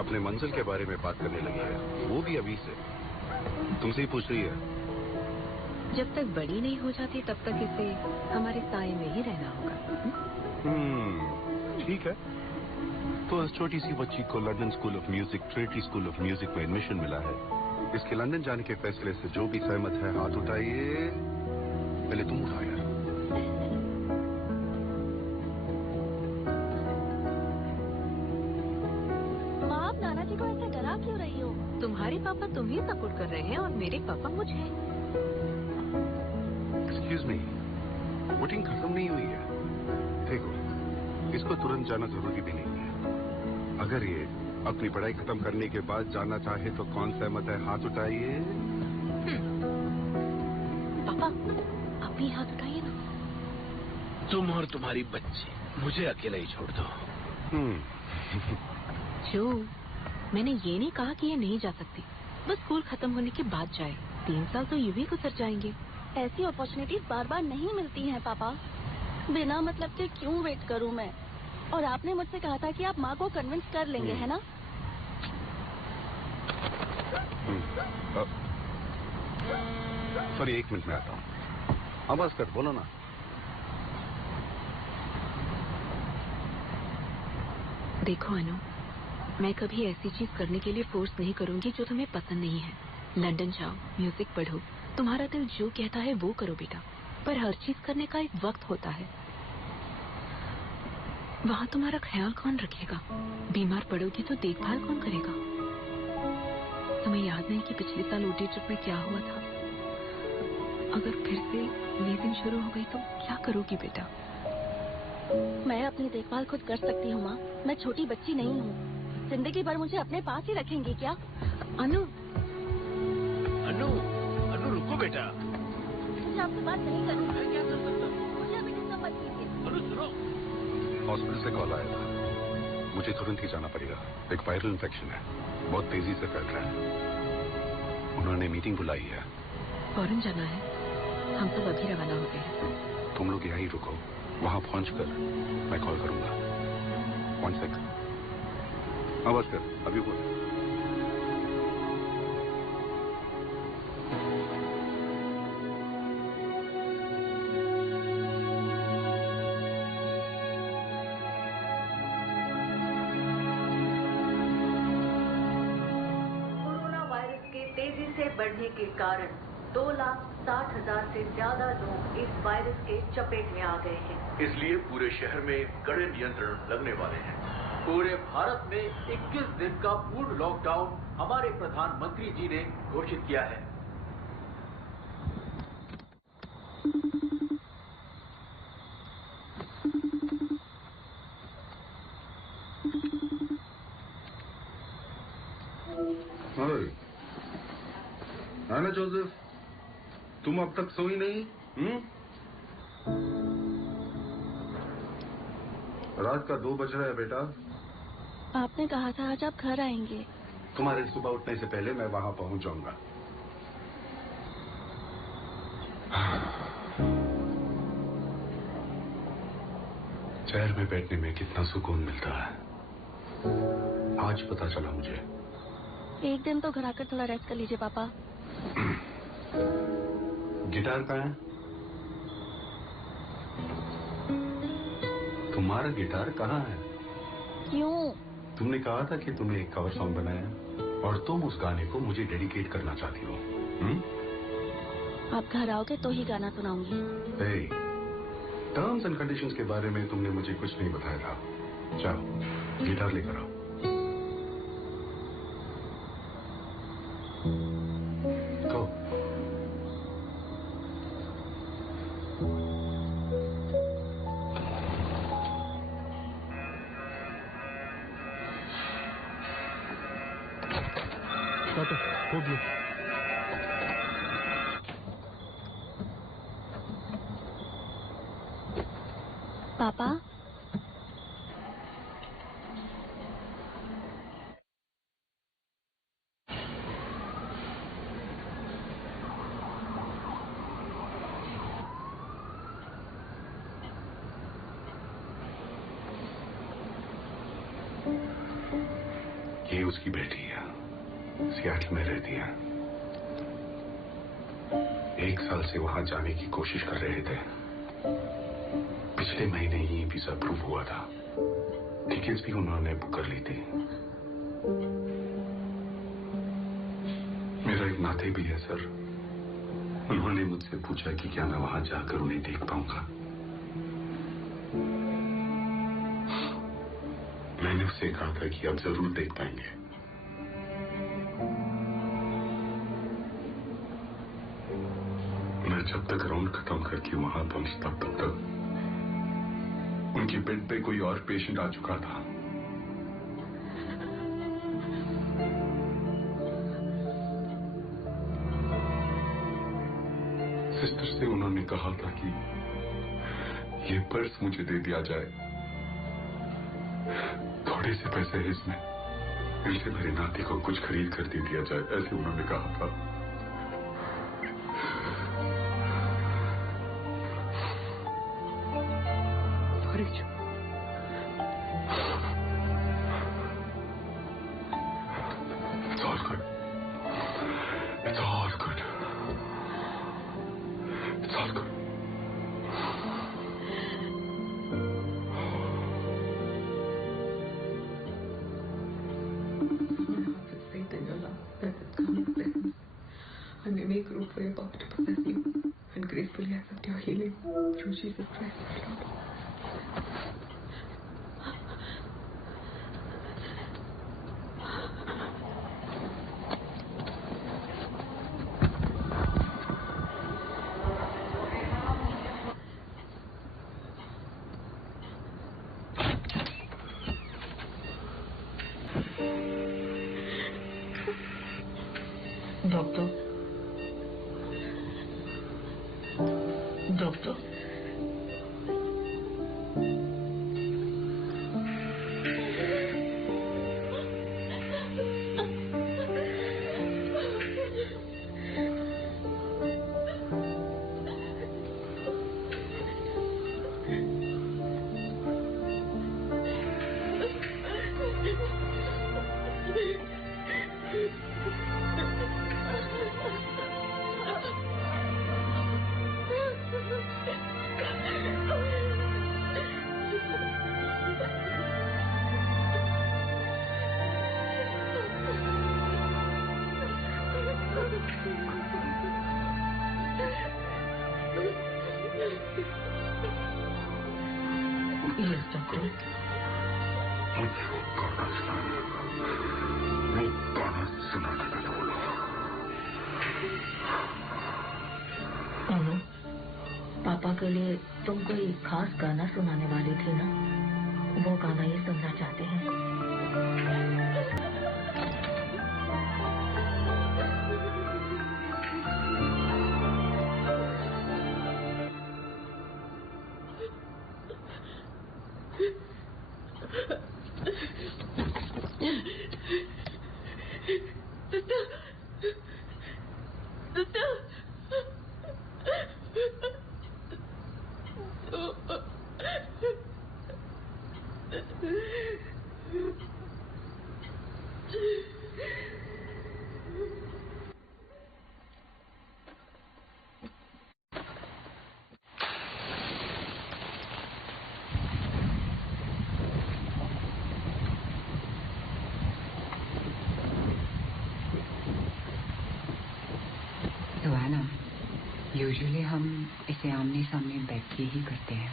अपने मंजिल के बारे में बात करने लगी है, वो भी अभी से। तुमसे ही पूछ रही है। जब तक बड़ी नहीं हो जाती तब तक इसे हमारे साए में ही रहना होगा। ठीक है। तो इस छोटी सी बच्ची को London school of music, Trinity school of music में एडमिशन मिला है। इसके लंदन जाने के फैसले से जो भी सहमत है हाथ उठाइए। पहले तुम उठाया। माँ, आप नाना जी को ऐसे डरा क्यों रही हो? तुम्हारे पापा तुम्हें सपोर्ट कर रहे हैं और मेरे पापा मुझे। एक्सक्यूज मी, वोटिंग खत्म नहीं हुई है। देखो, इसको तुरंत जाना जरूरी भी नहीं है। अगर ये अपनी पढ़ाई खत्म करने के बाद जाना चाहे तो कौन सहमत है? हाथ उठाइए। पापा, आप भी हाथ उठाइए ना। तुम और तुम्हारी बच्ची मुझे अकेला ही छोड़ दो। जो मैंने ये नहीं कहा कि ये नहीं जा सकती, बस स्कूल खत्म होने के बाद जाए। 3 साल तो यूं ही गुजर जाएंगे। ऐसी अपॉर्चुनिटीज बार बार नहीं मिलती हैं पापा। बिना मतलब के क्यों वेट करूं मैं? और आपने मुझसे कहा था कि आप माँ को कन्विंस कर लेंगे, है ना? सॉरी, 1 मिनट में आता हूँ। आवाज कर, बोलो ना। देखो अनु, मैं कभी ऐसी चीज करने के लिए फोर्स नहीं करूंगी जो तुम्हें पसंद नहीं है। लंदन जाओ, म्यूजिक पढ़ो, तुम्हारा दिल जो कहता है वो करो बेटा। पर हर चीज करने का एक वक्त होता है। वहाँ तुम्हारा ख्याल कौन रखेगा? बीमार पड़ोगी तो देखभाल कौन करेगा? तुम्हें याद नहीं कि पिछले साल ऊटी ट्रिप में क्या हुआ था? अगर फिर से लीजिंग शुरू हो गई तो क्या करोगी बेटा? मैं अपनी देखभाल खुद कर सकती हूँ माँ। मैं छोटी बच्ची नहीं हूँ। जिंदगी भर मुझे अपने पास ही रखेंगी क्या? अनु, अनु, अनु रुको बेटा। मुझे आपसे बात नहीं करनी। मैं क्या कर सकता हूँ? मुझे अभी डिस्टर्ब मत कीजिए। अनु सुनो। हॉस्पिटल से कॉल आया था, मुझे तुरंत ही जाना पड़ेगा। एक वायरल इन्फेक्शन है, बहुत तेजी से फैल रहा है। उन्होंने मीटिंग बुलाई है। फौरन जाना है? हम सब अभी रवाना होते हैं। तुम लोग यहीं रुको, वहां पहुंचकर मैं कॉल करूंगा। 1 सेकंड। आवाज कर, अभी बोल। बढ़ने के कारण 2,60,000 से ज्यादा लोग इस वायरस के चपेट में आ गए हैं। इसलिए पूरे शहर में कड़े नियंत्रण लगने वाले हैं। पूरे भारत में 21 दिन का पूर्ण लॉकडाउन हमारे प्रधानमंत्री जी ने घोषित किया है। आना जोसेफ, तुम अब तक सोई नहीं? रात का 2 बज रहा है बेटा। आपने कहा था आज आप घर आएंगे। तुम्हारे सुबह उठने से पहले मैं वहां पहुंच जाऊंगा। शहर में बैठने में कितना सुकून मिलता है, आज पता चला मुझे। एक दिन तो घर आकर थोड़ा रेस्ट कर लीजिए पापा। गिटार कहाँ है? तुम्हारा गिटार कहाँ है? क्यों? तुमने कहा था कि तुमने एक कवर सॉन्ग बनाया और तुम उस गाने को मुझे डेडिकेट करना चाहती हो। आप घर आओगे तो ही गाना सुनाऊंगी। टर्म्स एंड कंडीशंस के बारे में तुमने मुझे कुछ नहीं बताया था। जाओ, गिटार लेकर आओ। Go. हो गया। पापा, ये उसकी बेटी है, सियाटल में रहती है। 1 साल से वहां जाने की कोशिश कर रहे थे। पिछले महीने ही वीजा अप्रूव हुआ था। टिकट्स भी उन्होंने बुक कर ली थी। मेरा एक नाते भी है सर। उन्होंने मुझसे पूछा कि क्या मैं वहां जाकर उन्हें देख पाऊंगा। मैंने उससे कहा था कि आप जरूर देख पाएंगे। मैं जब तक राउंड खत्म करके वहां पहुंचता तब तक उनकी बेड पे कोई और पेशेंट आ चुका था। सिस्टर से उन्होंने कहा था कि ये पर्स मुझे दे दिया जाए। थोड़े से पैसे हैं इसमें, इनसे मेरे नाती को कुछ खरीद कर दे दिया जाए, ऐसे उन्होंने कहा था। It's all good. It's all good. It's all good. I may make room for your power to possess you, and gracefully accept your healing through Jesus Christ our Lord. Doctor पापा के लिए तुम कोई खास गाना सुनाने वाली थी ना, वो गाना ये सुनना चाहते हैं। यूजुअली हम इसे आमने सामने बैठ के ही करते हैं,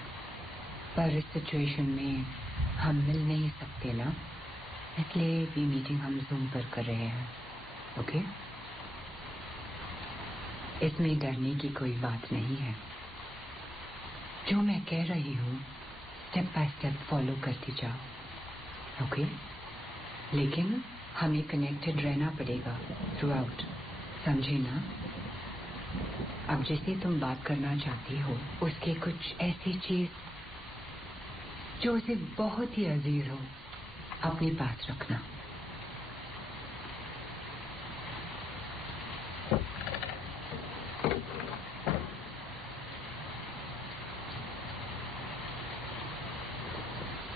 पर इस सिचुएशन में हम मिल नहीं सकते ना, इसलिए ये मीटिंग हम जूम पर कर रहे हैं। ओके? इसमें डरने की कोई बात नहीं है। जो मैं कह रही हूँ स्टेप बाय स्टेप फॉलो करती जाओ। ओके? लेकिन हमें कनेक्टेड रहना पड़ेगा थ्रू आउट, समझे ना? अब जैसे तुम बात करना चाहती हो, उसके कुछ ऐसी चीज जो उसे बहुत ही अजीज हो, अपने पास रखना।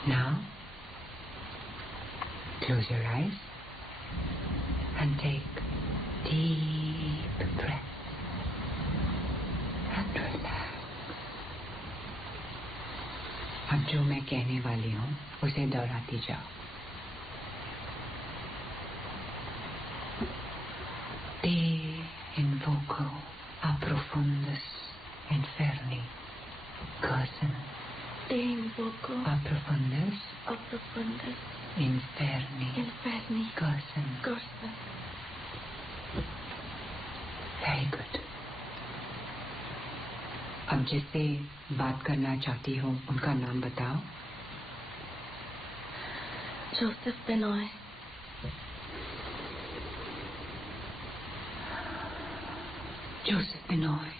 Now, close your eyes. and take deep breaths and relax. अब जो मैं कहने वाली हूँ उसे दोहराती जाओ. Te invoco a profundus inferni Cursum. Te invoco A profundus inferni Cursum. Cursum. Very good. अब जिससे बात करना चाहती हो उनका नाम बताओ. Joseph Benoy. Joseph Benoy,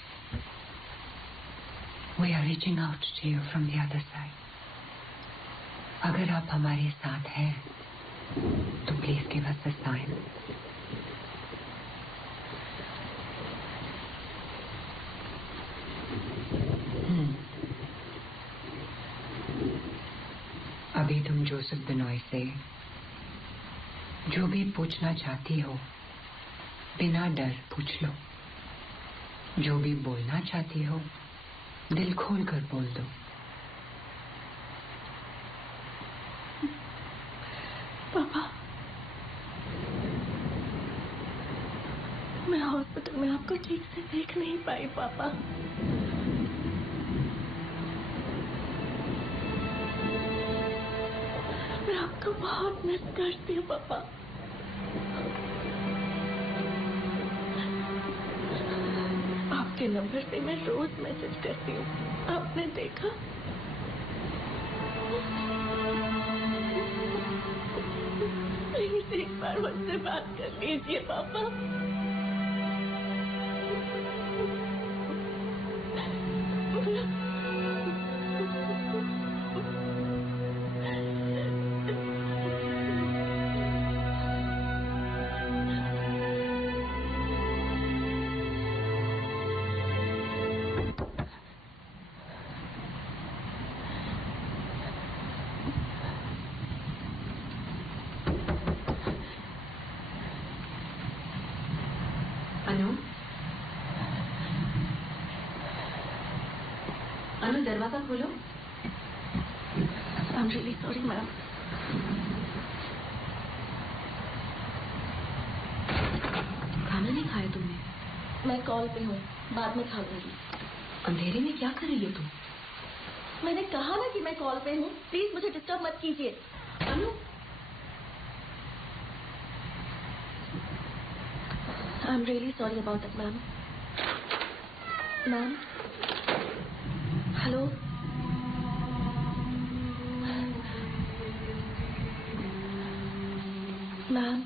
we are reaching out to you from the other side. अगर आप हमारे साथ हैं तो please give us a sign. अभी तुम जोसेफ बिनॉय से जो भी पूछना चाहती हो बिना डर पूछ लो. जो भी बोलना चाहती हो दिल खोल कर बोल दो. पापा, मैं हॉस्पिटल में आपको ठीक से देख नहीं पाई पापा. मैं आपको बहुत मिस करती हूँ पापा. आपके नंबर से मैं रोज मैसेज करती हूँ. आपने देखा? प्लीज एक बार मुझसे बात कर लीजिए पापा. अनु, दरवाजा खोलो. I'm really sorry, ma'am. खाना नहीं खाया तुमने? मैं कॉल पे हूँ, बाद में खा लूंगी. अंधेरे में क्या कर रही हो तुम? मैंने कहा ना कि मैं कॉल पे हूँ. प्लीज मुझे डिस्टर्ब मत कीजिए. अनु, I'm really sorry about that, ma'am. Ma'am? Hello? Ma'am?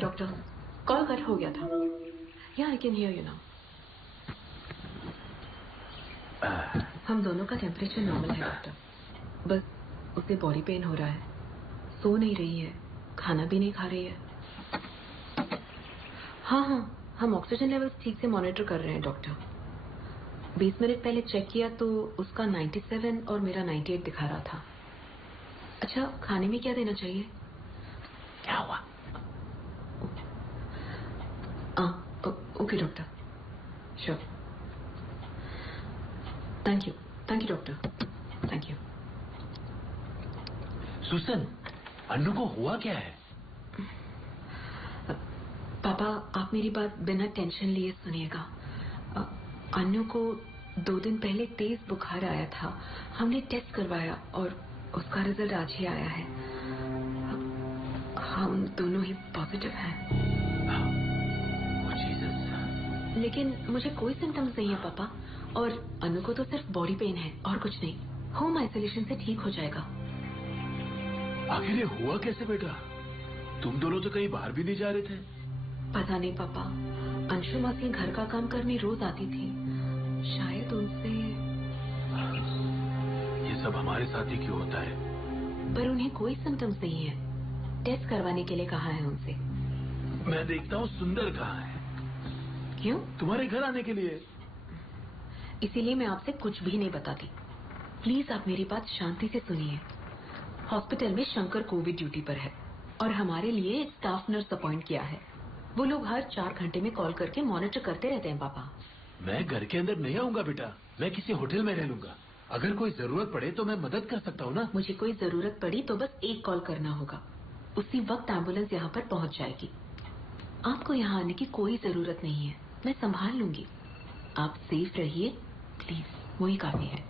Doctor, call cut हो गया था। या I can hear you now. हम दोनों का टेम्परेचर नॉर्मल है डॉक्टर, बस उसे बॉडी पेन हो रहा है, सो नहीं रही है, खाना भी नहीं खा रही है। हाँ, हम ऑक्सीजन लेवल्स ठीक से मॉनिटर कर रहे हैं डॉक्टर। 20 मिनट पहले चेक किया तो उसका 97 और मेरा 98 दिखा रहा था। अच्छा, खाने में क्या देना चाहिए? क्या हुआ? Okay doctor, sure. Thank you doctor, thank you. Susan, Annu को हुआ क्या है? पापा, आप मेरी बात बिना टेंशन लिए सुनिएगा। अन्नू को 2 दिन पहले तेज बुखार आया था। हमने टेस्ट करवाया और उसका रिजल्ट आज ही आया है। हम दोनों ही पॉजिटिव हैं। लेकिन मुझे कोई सिम्टम्स नहीं है पापा, और अनु को तो सिर्फ बॉडी पेन है और कुछ नहीं। होम आइसोलेशन से ठीक हो जाएगा। आखिर ये हुआ कैसे बेटा? तुम दोनों तो कहीं बाहर भी नहीं जा रहे थे। पता नहीं पापा, अंशु मासी घर का काम करने रोज आती थी, शायद उनसे। ये सब हमारे साथ ही क्यों होता है? पर उन्हें कोई सिम्टम्स नहीं है। टेस्ट करवाने के लिए कहा है उनसे। मैं देखता हूँ सुंदर कहाँ है। क्यों? तुम्हारे घर आने के लिए। इसीलिए मैं आपसे कुछ भी नहीं बताती। प्लीज आप मेरी बात शांति से सुनिए। हॉस्पिटल में शंकर कोविड ड्यूटी पर है और हमारे लिए एक स्टाफ नर्स अपॉइंट किया है। वो लोग हर 4 घंटे में कॉल करके मॉनिटर करते रहते हैं पापा। मैं घर के अंदर नहीं आऊंगा बेटा, मैं किसी होटल में रह लूंगा। अगर कोई जरूरत पड़े तो मैं मदद कर सकता हूँ ना। मुझे कोई जरूरत पड़ी तो बस एक कॉल करना होगा, उसी वक्त एम्बुलेंस यहाँ पर पहुँच जाएगी। आपको यहाँ आने की कोई जरूरत नहीं है, मैं संभाल लूंगी। आप सेफ रहिए प्लीज, वही काफी है।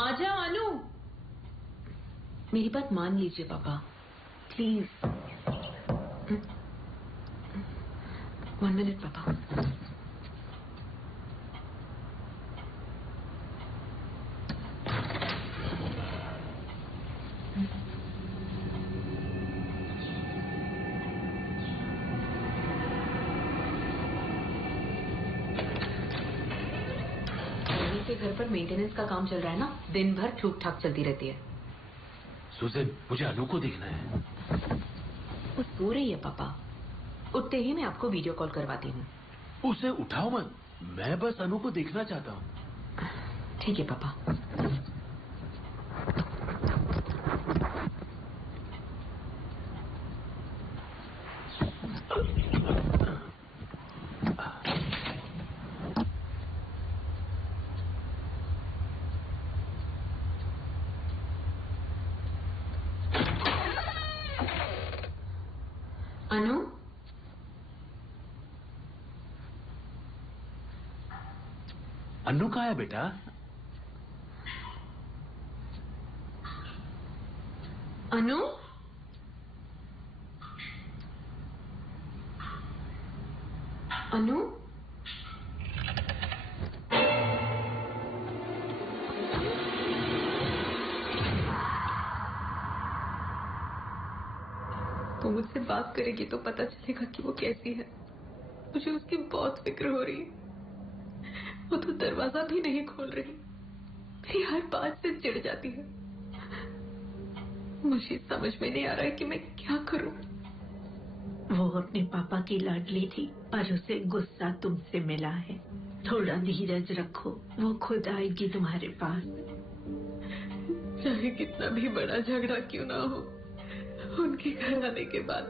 आजा अनु, मेरी बात मान लीजिए पापा, प्लीज। 1 मिनट पापा। के घर पर मेंटेनेंस का काम चल रहा है ना, दिन भर ठूक ठाक चलती रहती है। सुजन, मुझे अनु को देखना है। वो सो रही है पापा, उठते ही मैं आपको वीडियो कॉल करवाती हूँ। उसे उठाओ मत, मैं बस अनु को देखना चाहता हूँ। ठीक है पापा। अनु, अनु कहाँ है बेटा? अनु, अनु, वो मुझसे बात करेगी तो पता चलेगा कि वो कैसी है। मुझे उसकी बहुत फिक्र हो रही है। वो तो दरवाजा भी नहीं खोल रही, मेरी हर बात से चिढ़ जाती है। मुझे समझ में नहीं आ रहा है कि मैं क्या करूं। वो अपने पापा की लाडली थी और उसे गुस्सा तुमसे मिला है। थोड़ा धीरज रखो, वो खुद आएगी तुम्हारे पास। चाहे कितना भी बड़ा झगड़ा क्यों ना हो, उनके घर आने के बाद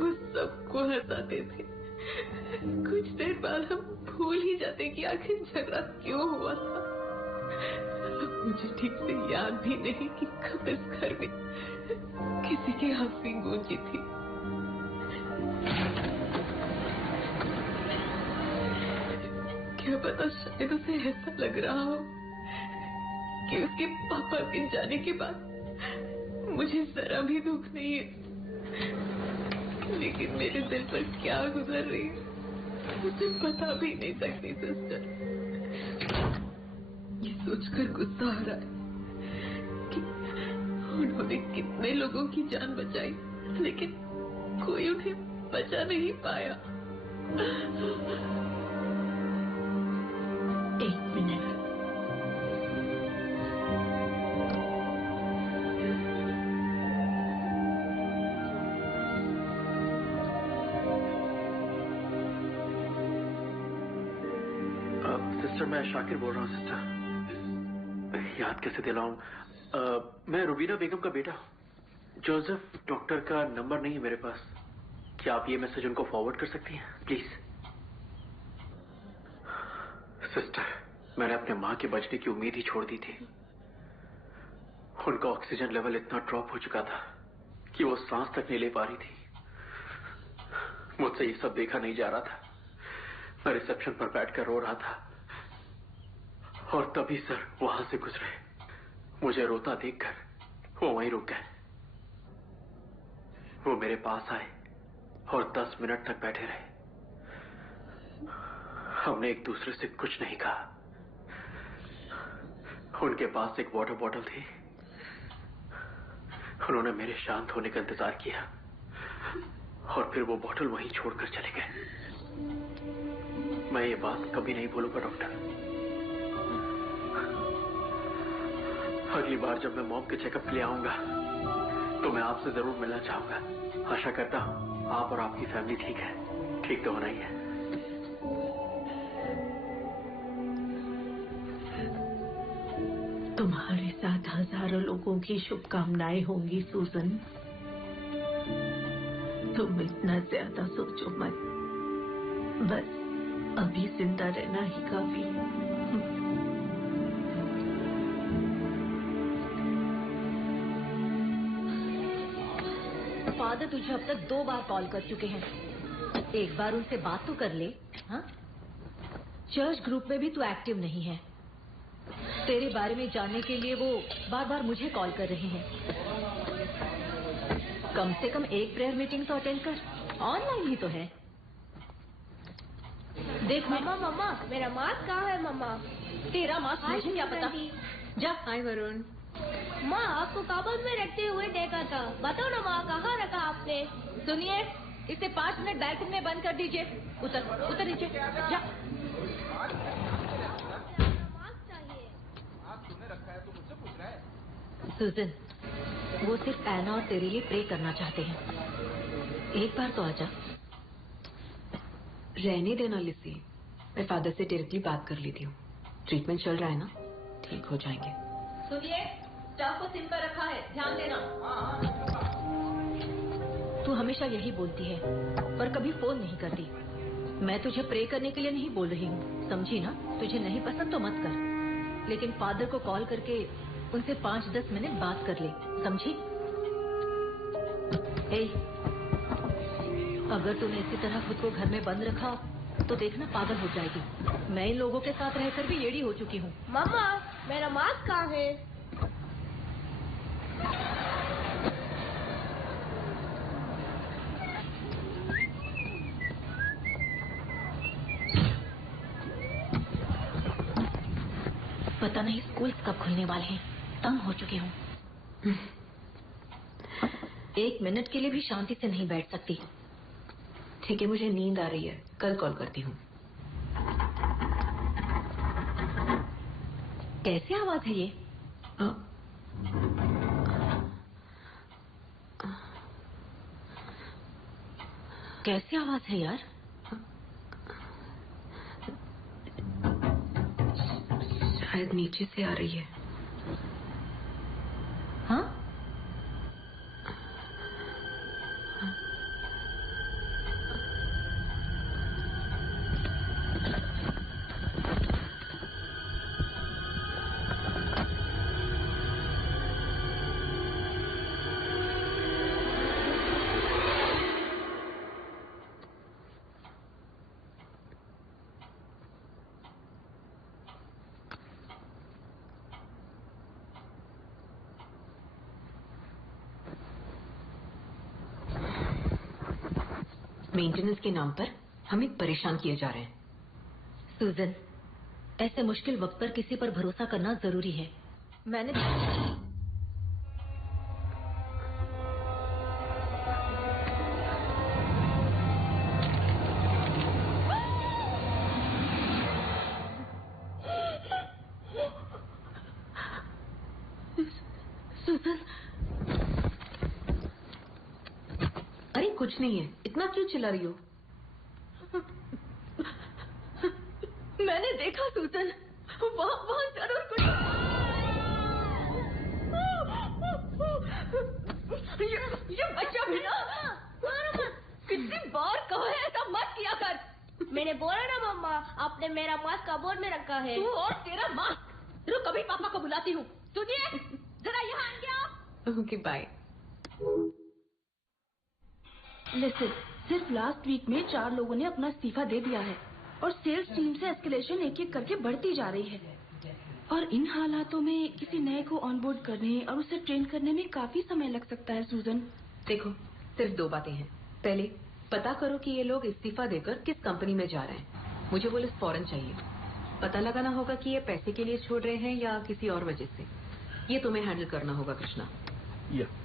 वो सबको हंसाते थे। कुछ देर बाद हम भूल ही जाते कि आखिर झगड़ा क्यों हुआ था। मुझे ठीक से याद भी नहीं कि कब इस घर में किसी की हंसी गूंजी थी। क्या पता, शायद उसे ऐसा लग रहा हो कि उसके पापा के जाने के बाद मुझे जरा भी दुख नहीं है। लेकिन मेरे दिल पर क्या गुजर रही है मुझे बता भी नहीं सकती सिस्टर। ये सोचकर गुस्सा आ रहा है कि उन्होंने कितने लोगों की जान बचाई लेकिन कोई उन्हें बचा नहीं पाया। एक मिनट। सिस्टर, मैं शाकिर बोल रहा हूँ। सिस्टर, याद कैसे दिलाऊं? मैं रुबीना बेगम का बेटा हूँ। जोसेफ डॉक्टर का नंबर नहीं है मेरे पास। क्या आप ये मैसेज उनको फॉरवर्ड कर सकती हैं प्लीज? सिस्टर, मैंने अपने माँ के बचने की उम्मीद ही छोड़ दी थी। उनका ऑक्सीजन लेवल इतना ड्रॉप हो चुका था कि वो सांस तक नहीं ले पा रही थी। मुझसे ये सब देखा नहीं जा रहा था। मैं रिसेप्शन पर बैठकर रो रहा था और तभी सर वहां से गुजरे। मुझे रोता देखकर वो वहीं रुक गए। वो मेरे पास आए और 10 मिनट तक बैठे रहे। हमने एक दूसरे से कुछ नहीं कहा। उनके पास एक वाटर बॉटल थी। उन्होंने मेरे शांत होने का इंतजार किया और फिर वो बॉटल वहीं छोड़कर चले गए। मैं ये बात कभी नहीं भूलूंगा डॉक्टर। अगली बार जब मैं मॉम के चेकअप के लिए आऊंगा तो मैं आपसे जरूर मिलना चाहूंगा। आशा करता हूं आप और आपकी फैमिली ठीक है। ठीक तो होना ही है। तुम्हारे साथ हजारों लोगों की शुभकामनाएं होंगी सूजन। तुम इतना ज्यादा सोचो मत। बस अभी जिंदा रहना ही काफी। फादर तुझे अब तक 2 बार कॉल कर चुके हैं। एक बार उनसे बात तो कर ले। हाँ? चर्च ग्रुप में भी तू एक्टिव नहीं है। तेरे बारे में जानने के लिए वो बार बार मुझे कॉल कर रहे हैं। कम से कम एक प्रेयर मीटिंग तो अटेंड कर। ऑनलाइन ही तो है। देख मम्मा मेरा मास्क कहाँ है मम्मा? तेरा मास्क मुझे क्या पता। जा। हाय वरुण। माँ, आपको कबर्ड में रखते हुए देखा था। बताओ ना माँ, कहाँ रखा आपने? सुनिए, इसे 5 मिनट बैल्कनी में बंद कर दीजिए। उतर नीचे जा। सुजन, वो सिर्फ एना और तेरे लिए प्रे करना चाहते हैं। एक बार तो आजा। रहने देना लिसी। मैं फादर से डायरेक्टली बात कर लेती हूँ। ट्रीटमेंट चल रहा है ना, ठीक हो जाएंगे। सुनिए, स्टफ को सिम पर रखा है, ध्यान देना। तू हमेशा यही बोलती है पर कभी फोन नहीं करती। मैं तुझे प्रे करने के लिए नहीं बोल रही हूँ, समझी ना? तुझे नहीं पसंद तो मत कर, लेकिन फादर को कॉल करके उनसे 5-10 मिनट बात कर ले, समझी? अगर तूने इसी तरह खुद को घर में बंद रखा तो देखना पागल हो जाएगी। मैं इन लोगों के साथ रहकर भी येड़ी हो चुकी हूँ। मम्मा, मेरा मास्क कहाँ है? पता नहीं स्कूल कब खुलने वाले हैं। तंग हो चुकी हूँ। 1 मिनट के लिए भी शांति से नहीं बैठ सकती। ठीक है, मुझे नींद आ रही है, कल कॉल करती हूँ। कैसी आवाज है ये? कैसी आवाज है यार? शायद नीचे से आ रही है। हाँ? मेंटेनेंस के नाम पर हमें परेशान किए जा रहे हैं। सुजन, ऐसे मुश्किल वक्त पर किसी पर भरोसा करना जरूरी है। मैंने सुसन, अरे कुछ नहीं है, इतना क्यों चिल्ला रही हो? मैंने देखा सुसन, वहाँ जरूर कुछ। ये बच्चा भी ना, कितनी बार कहा है ऐसा मत किया कर। मैंने बोला ना मम्मा, आपने मेरा मास्क कबोर्ड में रखा है। तू और तेरा मास्क। रुक, कभी पापा को बुलाती हूँ। सुनिए, जरा यहाँ आएंगे आप? Okay bye. लिसन, सिर्फ लास्ट वीक में 4 लोगों ने अपना इस्तीफा दे दिया है और सेल्स टीम से एस्केलेशन एक एक करके बढ़ती जा रही है। और इन हालातों में किसी नए को ऑनबोर्ड करने और उसे ट्रेन करने में काफी समय लग सकता है। सूजन, देखो, सिर्फ 2 बातें हैं। पहले पता करो कि ये लोग इस्तीफा देकर किस कंपनी में जा रहे हैं। मुझे वो लिस्ट फौरन चाहिए। पता लगाना होगा कि ये पैसे के लिए छोड़ रहे हैं या किसी और वजह से। ये तुम्हें हैंडल करना होगा कृष्णा।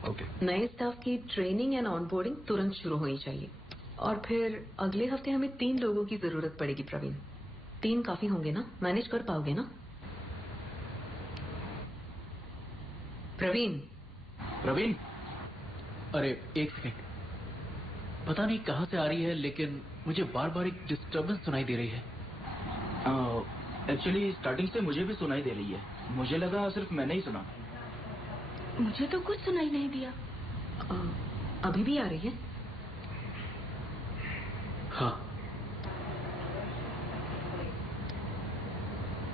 ओके। नए स्टाफ की ट्रेनिंग एंड ऑनबोर्डिंग तुरंत शुरू होनी चाहिए। और फिर अगले हफ्ते हमें 3 लोगों की जरूरत पड़ेगी प्रवीण। 3 काफी होंगे ना? मैनेज कर पाओगे ना प्रवीण? प्रवीण, अरे एक सेकंड। पता नहीं कहां से आ रही है, लेकिन मुझे बार बार एक डिस्टर्बेंस सुनाई दे रही है। एक्चुअली स्टार्टिंग से मुझे भी सुनाई दे रही है। मुझे लगा सिर्फ मैंने ही सुना। मुझे तो कुछ सुनाई नहीं दिया। अभी भी आ रही है? हाँ,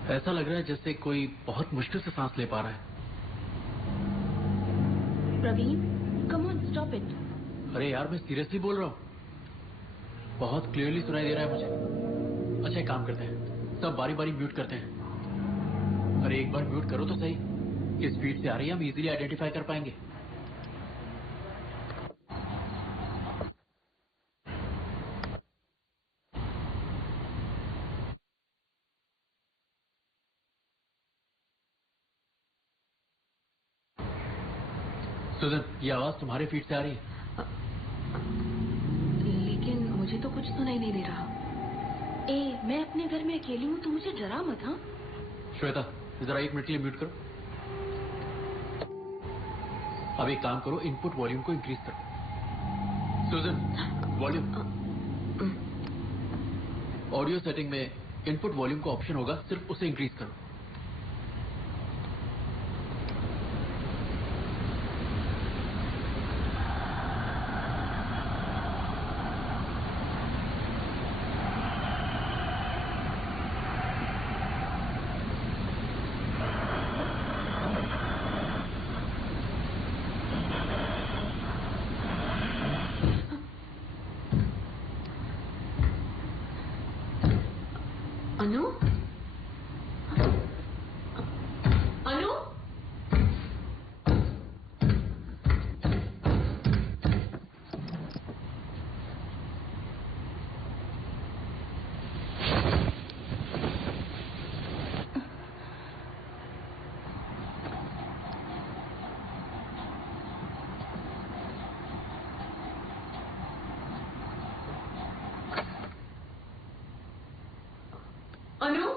ऐसा लग रहा है जैसे कोई बहुत मुश्किल से सांस ले पा रहा है। Praveen, come on, stop it. अरे यार, मैं सीरियसली बोल रहा हूँ। बहुत क्लियरली सुनाई दे रहा है मुझे। अच्छा, एक काम करते हैं, सब बारी बारी म्यूट करते हैं। अरे एक बार म्यूट करो तो सही। किस स्पीड से आ रही है, हम इजीली आइडेंटिफाई कर पाएंगे। सुजन, ये आवाज तुम्हारे फीड से आ रही है? लेकिन मुझे तो कुछ सुनाई नहीं दे रहा। मैं अपने घर में अकेली हूँ, तो मुझे डरा मत। हाँ श्वेता, जरा 1 मिनट के लिए म्यूट करो। अब एक काम करो, इनपुट वॉल्यूम को इंक्रीज करो। सुजन, वॉल्यूम। ऑडियो सेटिंग में इनपुट वॉल्यूम का ऑप्शन होगा, सिर्फ उसे इंक्रीज करो। अनु? अनु? अनु?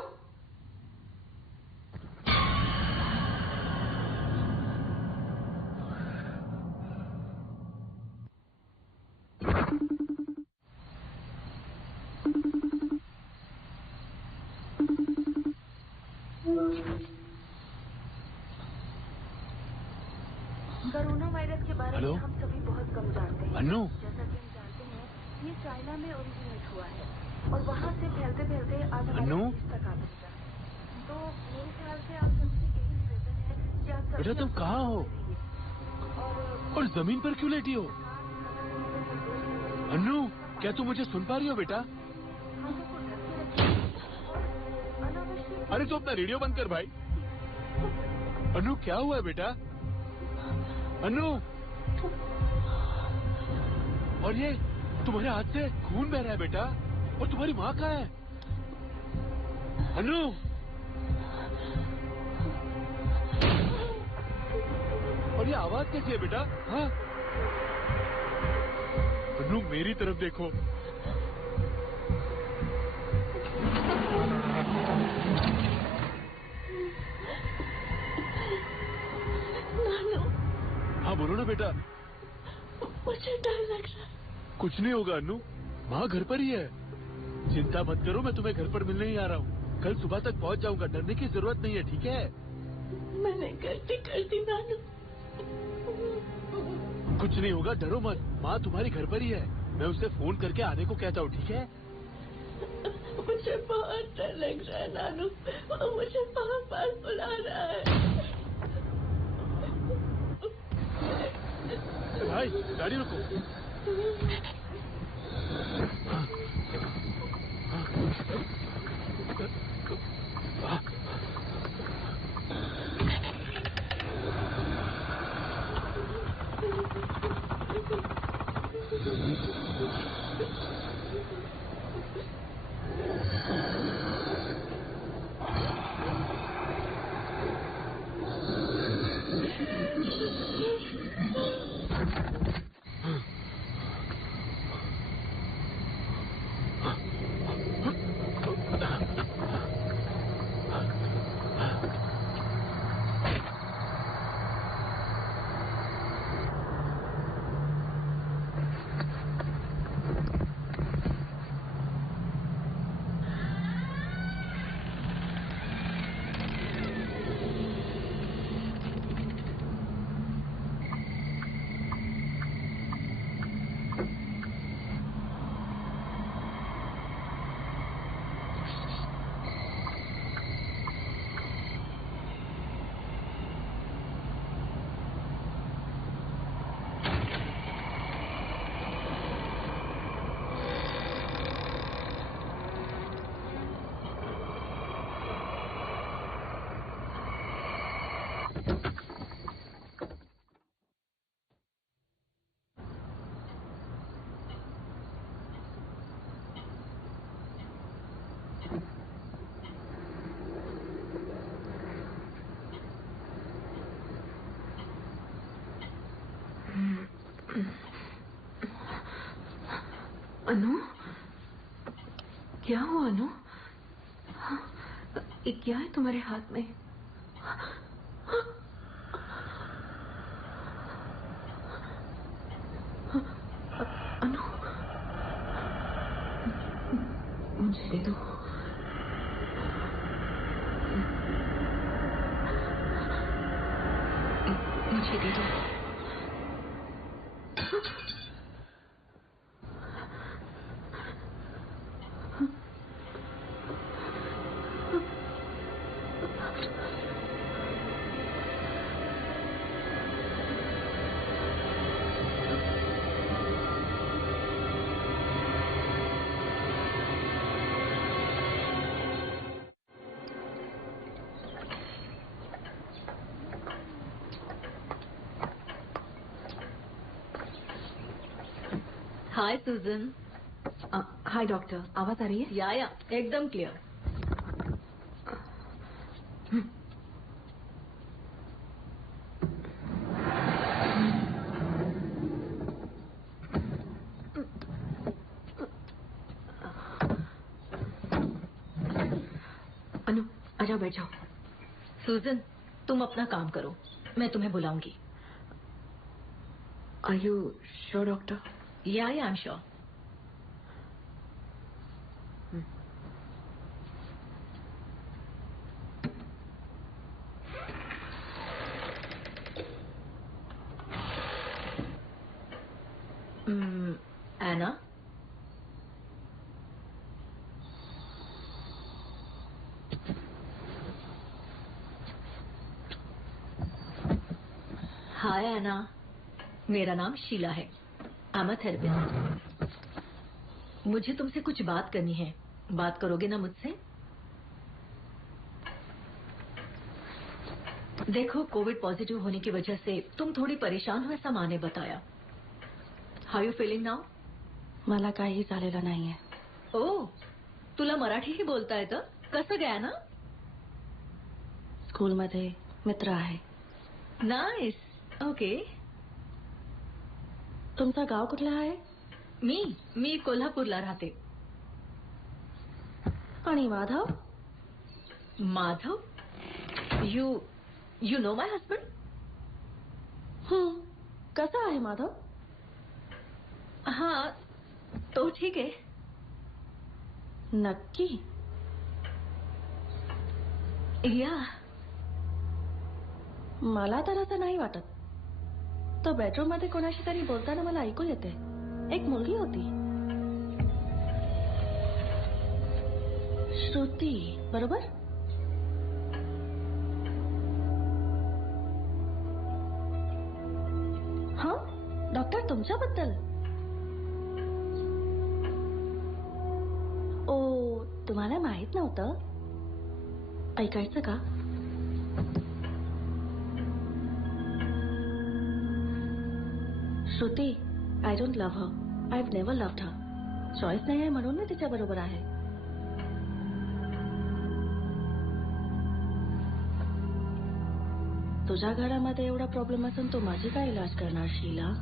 कोरोना वायरस के बारे में हम सभी बहुत कम जानते हैं। अनु? जैसा कि हम जानते हैं, ये चाइना में ओरिजिनेट हुआ है और वहाँ से फैलते फैलते आज अनु? हमारे देश तक आ पहुंचा। तो मेरे ख्याल से आप सबसे यही निवेदन है कि आप सभी बेटा, तुम कहाँ हो और जमीन पर क्यों लेटी हो? अनु, क्या तुम मुझे सुन पा रही हो बेटा? अरे तो अपना रेडियो बंद कर भाई। अनु, क्या हुआ है बेटा? अनु, और ये तुम्हारे हाथ से खून बह रहा है बेटा, और तुम्हारी माँ कहाँ है? अनु, और ये आवाज कैसी है बेटा? हाँ? अनु, मेरी तरफ देखो। हाँ बोलो ना बेटा। मुझे डर लग रहा है। कुछ नहीं होगा अन्नू, माँ घर पर ही है। चिंता मत करो, मैं तुम्हें घर पर मिलने ही आ रहा हूँ। कल सुबह तक पहुँच जाऊंगा, डरने की जरूरत नहीं है, ठीक है? मैंने गलती कर दी नानू। कुछ नहीं होगा, डरो मत। माँ तुम्हारी घर पर ही है, मैं उसे फोन करके आने को कहता हूँ, ठीक है? मुझे बहुत डर लग रहा है नानू, मुझे बार बार बुला रहा है। भाई गाड़ी रुको। अनु, क्या हुआ अनु? ये क्या है तुम्हारे हाथ में? अनु, मुझे दे दो। मुझे दे दो। हाय सुजन। हाय डॉक्टर, आवाज आ रही है? या एकदम क्लियर। अनु, आजा, बैठ जाओ। सुजन, तुम अपना काम करो, मैं तुम्हें बुलाऊंगी। Are you sure doctor? या आई एम श्योर। एना, हाय एना, मेरा नाम शीला है। I am a therapist. मुझे तुमसे कुछ बात करनी है, बात करोगे ना मुझसे? देखो, कोविड पॉजिटिव होने की वजह से तुम थोडी परेशान हो ऐसा माँ ने बताया। How you feeling now? मला काही झालेलं नाहीये. ओ, तुला मराठी ही बोलता येतं? कसं गया ना? स्कूलमध्ये मित्र आहे. नाइस. ओके. तुमचं गाव कुठलं आहे? मी कोल्हापूरला राहते. आणि Madhav? Madhav? You know my husband? कसा आहे माधव? हाँ तो ठीक आहे. नक्की? या मला तर असं नाही वाटत. तो बेडरूम मध्ये कोणाशी तरी बोलताना मला ऐकू येते. एक मुलगी होती, श्रुती, बरोबर? हा डॉक्टर, तुमच्याबद्दल? ओ, तुम्हाला माहित नव्हतं? ऐकायचं का? Shruti, I don't love her. I have never loved her. Choice नाही आहे म्हणून मी तिच्या बरोबर आहे. तुझ्या घरामध्ये एवढा प्रॉब्लेम असून तू माझी काय इलाज करणार शीला?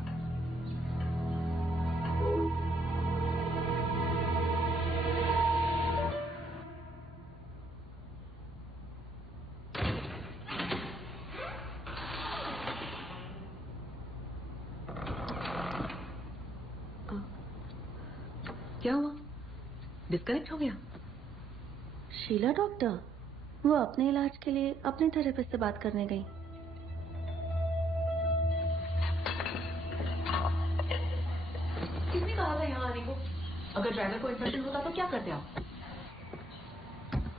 क्या हुआ? डिस्कनेक्ट हो गया? शीला डॉक्टर, वो अपने इलाज के लिए अपने थेरेपिस्ट से बात करने गई. किसने कहा था यहाँ आने को? अगर ड्राइवर को इन्फेक्शन होता तो क्या करते आप?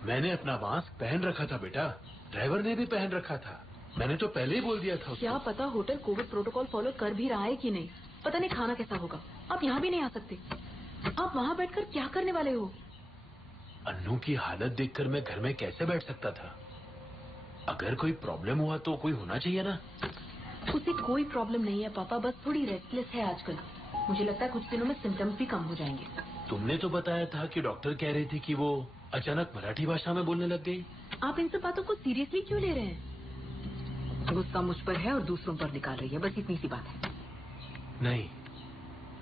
मैंने अपना मास्क पहन रखा था बेटा, ड्राइवर ने भी पहन रखा था. मैंने तो पहले ही बोल दिया था उसको. क्या पता होटल कोविड प्रोटोकॉल फॉलो कर भी रहा है कि नहीं. पता नहीं खाना कैसा होगा. आप यहाँ भी नहीं आ सकते. आप वहाँ बैठकर क्या करने वाले हो? अन्नू की हालत देखकर मैं घर में कैसे बैठ सकता था? अगर कोई प्रॉब्लम हुआ तो कोई होना चाहिए ना. उसे कोई प्रॉब्लम नहीं है पापा, बस थोड़ी रेस्टलेस है आजकल. मुझे लगता है कुछ दिनों में सिम्टम्स भी कम हो जाएंगे. तुमने तो बताया था कि डॉक्टर कह रही थी कि वो अचानक मराठी भाषा में बोलने लग गई. आप इन सब बातों को सीरियसली क्यों ले रहे हैं? गुस्सा मुझ पर है और दूसरों पर निकाल रही है, बस इतनी सी बात है. नहीं,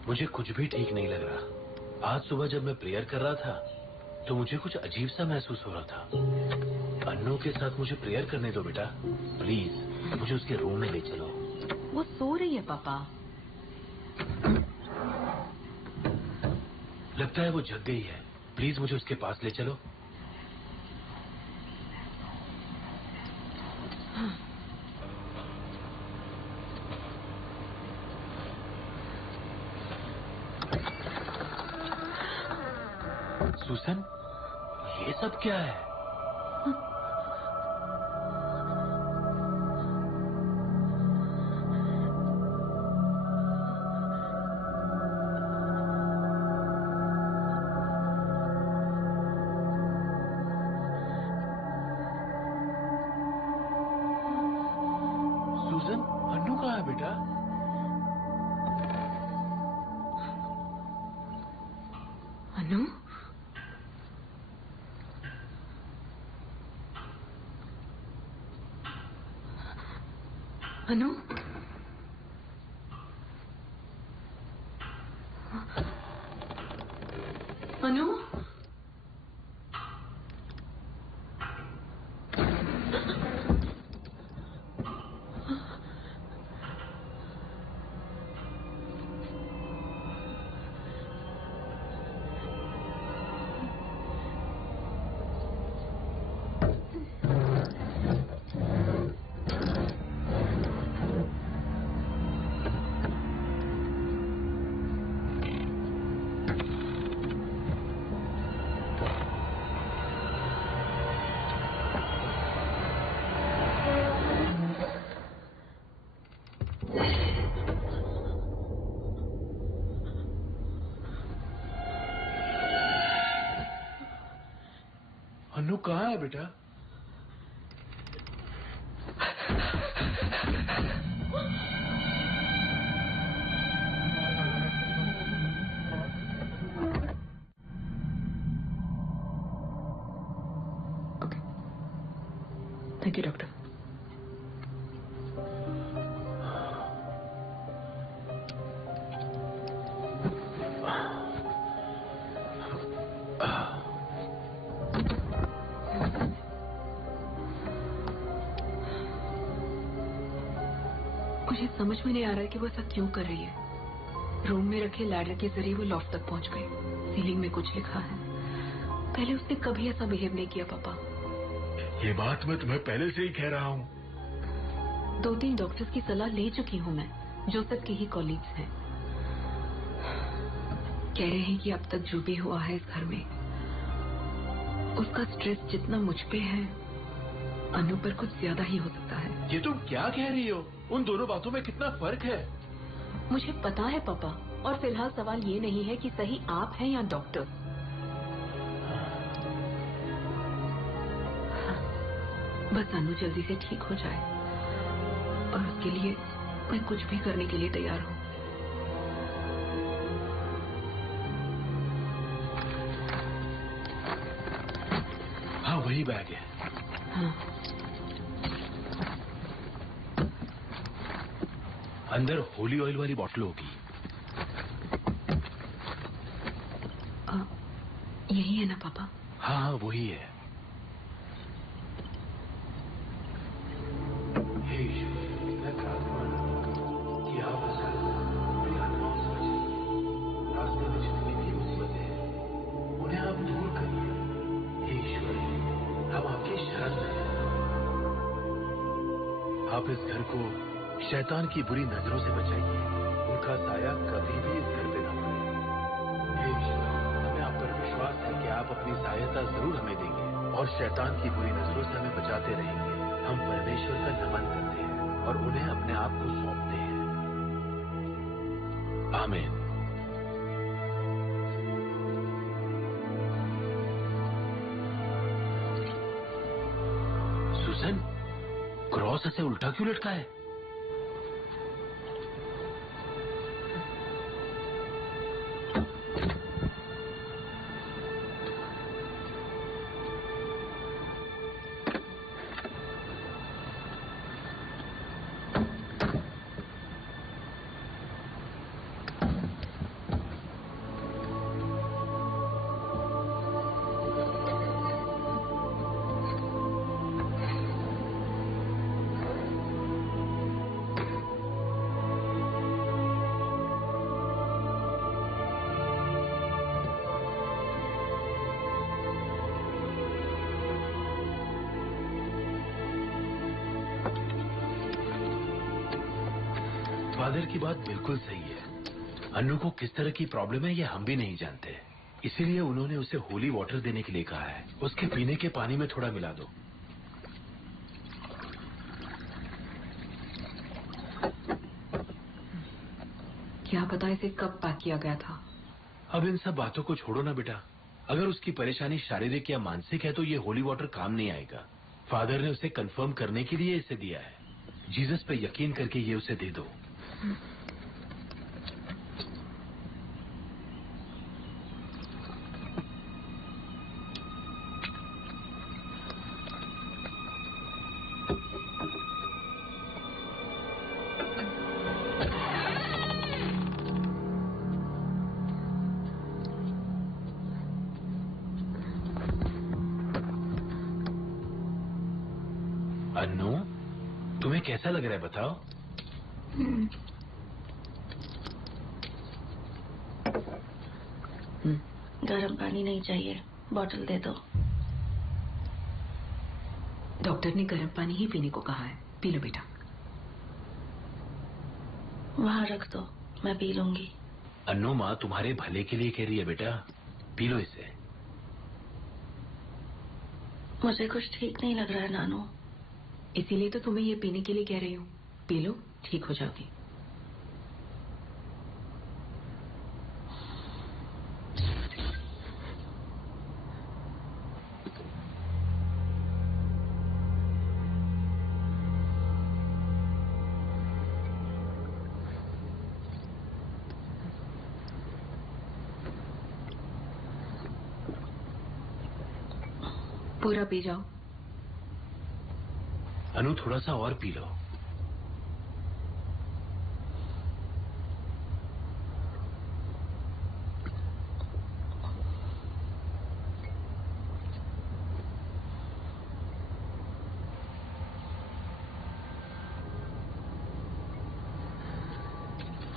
मुझे कुछ भी ठीक नहीं लग रहा. आज सुबह जब मैं प्रेयर कर रहा था तो मुझे कुछ अजीब सा महसूस हो रहा था. अन्नू के साथ मुझे प्रेयर करने दो बेटा, प्लीज. मुझे उसके रूम में ले चलो. वो सो रही है पापा. लगता है वो जग गई है. प्लीज मुझे उसके पास ले चलो. सुसन, ये सब क्या है? सुसन, अन्नू कहाँ है बेटा? अन्नू? अनु? अनु? अन्नू कहाँ है बेटा? Thank you doctor. मुझे समझ में नहीं आ रहा है कि वो ऐसा क्यों कर रही है। रूम में रखे लैडर के जरिए वो लॉफ्ट तक पहुंच गई। सीलिंग में कुछ लिखा है। पहले उसने कभी ऐसा बिहेव नहीं किया पापा। ये बात मैं तुम्हें पहले से ही कह रहा हूँ। 2-3 डॉक्टर्स की सलाह ले चुकी हूँ मैं, जोसेफ के ही कॉलीग्स हैं। कह रहे हैं कि अब तक जो भी हुआ है इस घर में, उसका स्ट्रेस जितना मुझ पे है, अनु पर कुछ ज्यादा ही हो सकता है। ये तुम क्या कह रही हो? उन दोनों बातों में कितना फर्क है। मुझे पता है पापा, और फिलहाल सवाल ये नहीं है कि सही आप हैं या डॉक्टर। बस अनु जल्दी से ठीक हो जाए, और उसके लिए मैं कुछ भी करने के लिए तैयार हूँ। हाँ, वही बैग है। हाँ। अंदर होली ऑयल वाली बॉटल होगी। यही है ना पापा? हाँ हाँ, वही है। हे ईश्वर, मैं प्रार्थना कि आप मेरी आत्माओं से बचाइए। रास्ते में जितनी भी मुसीबतें हैं, उन्हें आप दूर करिए। हे ईश्वर, हम आपकी शरण में हैं। आप इस घर को शैतान की बुरी नजरों से बचाइए। उनका साया कभी भी इस घर पे ना पड़े। हे ईश्वर, हमें आप पर विश्वास है कि आप अपनी सहायता जरूर हमें देंगे और शैतान की बुरी नजरों से हमें बचाते रहेंगे। हम परमेश्वर का नमन करते हैं और उन्हें अपने आप को सौंपते हैं। आमीन। सुसन, क्रॉस ऐसे उल्टा क्यों लटका है? फादर की बात बिल्कुल सही है। अन्नू को किस तरह की प्रॉब्लम है ये हम भी नहीं जानते, इसीलिए उन्होंने उसे होली वाटर देने के लिए कहा है। उसके पीने के पानी में थोड़ा मिला दो। क्या पता इसे कब पैक किया गया था। अब इन सब बातों को छोड़ो ना बेटा। अगर उसकी परेशानी शारीरिक या मानसिक है तो ये होली वाटर काम नहीं आएगा। फादर ने उसे कंफर्म करने के लिए इसे दिया है। जीसस पे यकीन करके ये उसे दे दो। अन्नू, तुम्हें कैसा लग रहा है बताओ? गर्म पानी नहीं चाहिए, बोतल दे दो। डॉक्टर ने गर्म पानी ही पीने को कहा है। पी लो बेटा। वहां रख दो, मैं पी लूंगी। अन्नू, माँ तुम्हारे भले के लिए कह रही है बेटा, पी लो इसे। मुझे कुछ ठीक नहीं लग रहा है नानू। इसीलिए तो तुम्हें ये पीने के लिए कह रही हूँ। पी लो, ठीक हो जाओगी। पूरा पी जाओ। अनु, थोड़ा सा और पी लो।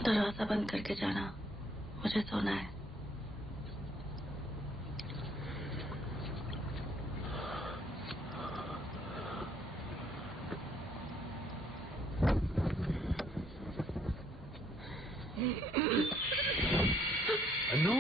दरवाजा बंद करके जाना, मुझे सोना है। अनु,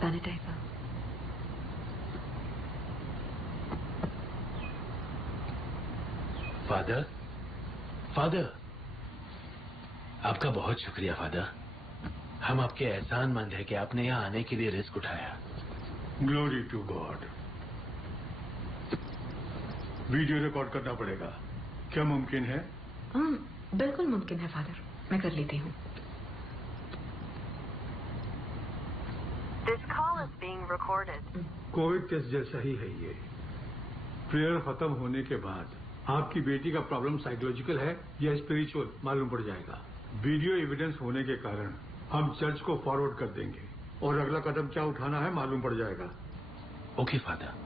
सैनिटाइजर। फादर, फादर, आपका बहुत शुक्रिया फादर। हम आपके एहसानमंद हैं कि आपने यहाँ आने के लिए रिस्क उठाया। Glory to God. Video record करना पड़ेगा, क्या मुमकिन है? बिल्कुल मुमकिन है फादर, मैं कर लेती हूँ। कोविड टेस्ट जैसा ही है ये। प्रेयर खत्म होने के बाद आपकी बेटी का प्रॉब्लम साइकोलॉजिकल है या स्पिरिचुअल मालूम पड़ जाएगा। वीडियो एविडेंस होने के कारण हम चर्च को फॉरवर्ड कर देंगे और अगला कदम क्या उठाना है मालूम पड़ जाएगा। Okay father.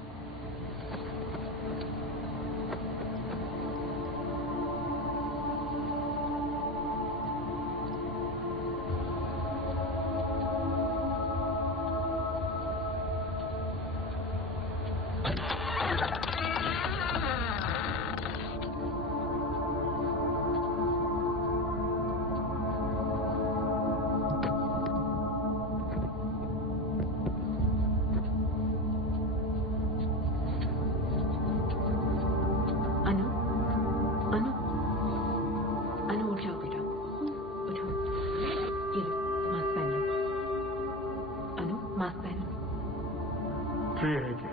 ट्रे है क्या?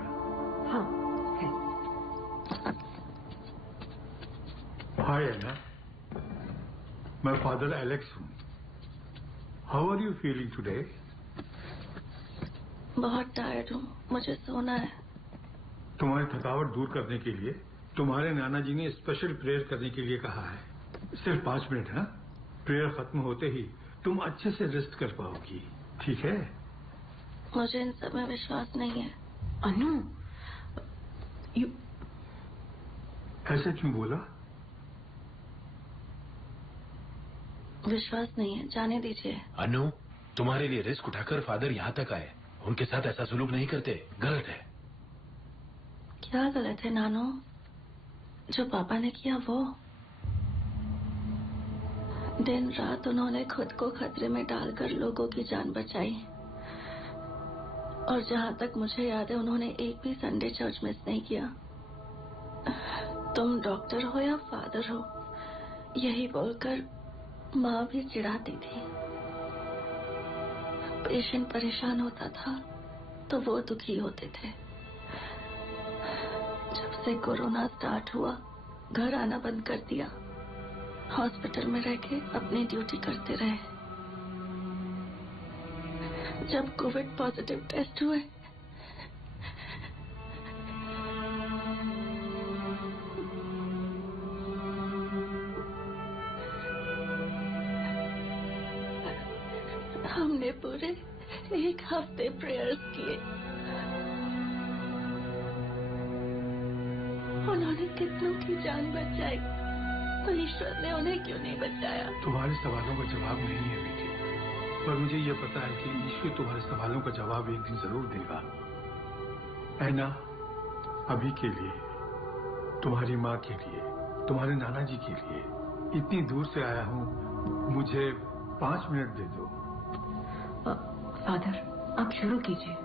हाँ है। हाय एना, मैं फादर एलेक्स हूँ। How are you feeling today? बहुत टायर्ड हूँ, मुझे सोना है। तुम्हारी थकावट दूर करने के लिए तुम्हारे नाना जी ने स्पेशल प्रेयर करने के लिए कहा है। सिर्फ 5 मिनट है। प्रेयर खत्म होते ही तुम अच्छे से रेस्ट कर पाओगी, ठीक है? मुझे इन सब में विश्वास नहीं है। अनु, ऐसे क्यों बोला? विश्वास नहीं है, जाने दीजिए। अनु, तुम्हारे लिए रिस्क उठाकर फादर यहाँ तक आए। उनके साथ ऐसा सुलूक नहीं करते, गलत है। क्या गलत है नानो? जो पापा ने किया वो। दिन रात उन्होंने खुद को खतरे में डालकर लोगों की जान बचाई। और जहां तक मुझे याद है उन्होंने एक भी संडे चर्च मिस नहीं किया। तुम डॉक्टर हो या फादर हो, यही बोलकर माँ भी चिढ़ाती थी। पेशेंट परेशान होता था तो वो दुखी होते थे। जब से कोरोना स्टार्ट हुआ, घर आना बंद कर दिया। हॉस्पिटल में रह के अपनी ड्यूटी करते रहे। जब कोविड पॉजिटिव टेस्ट हुए, हमने पूरे 1 हफ्ते प्रेयर्स किए। उन्होंने कितनों की जान बचाई, तो ईश्वर ने उन्हें क्यों नहीं बचाया? तुम्हारे सवालों का जवाब नहीं है बेटी, पर मुझे यह पता है कि ईश्वर तुम्हारे सवालों का जवाब एक दिन जरूर देगा। ऐना, अभी के लिए, तुम्हारी माँ के लिए, तुम्हारे नाना जी के लिए इतनी दूर से आया हूँ, मुझे 5 मिनट दे दो। फादर, आप शुरू कीजिए।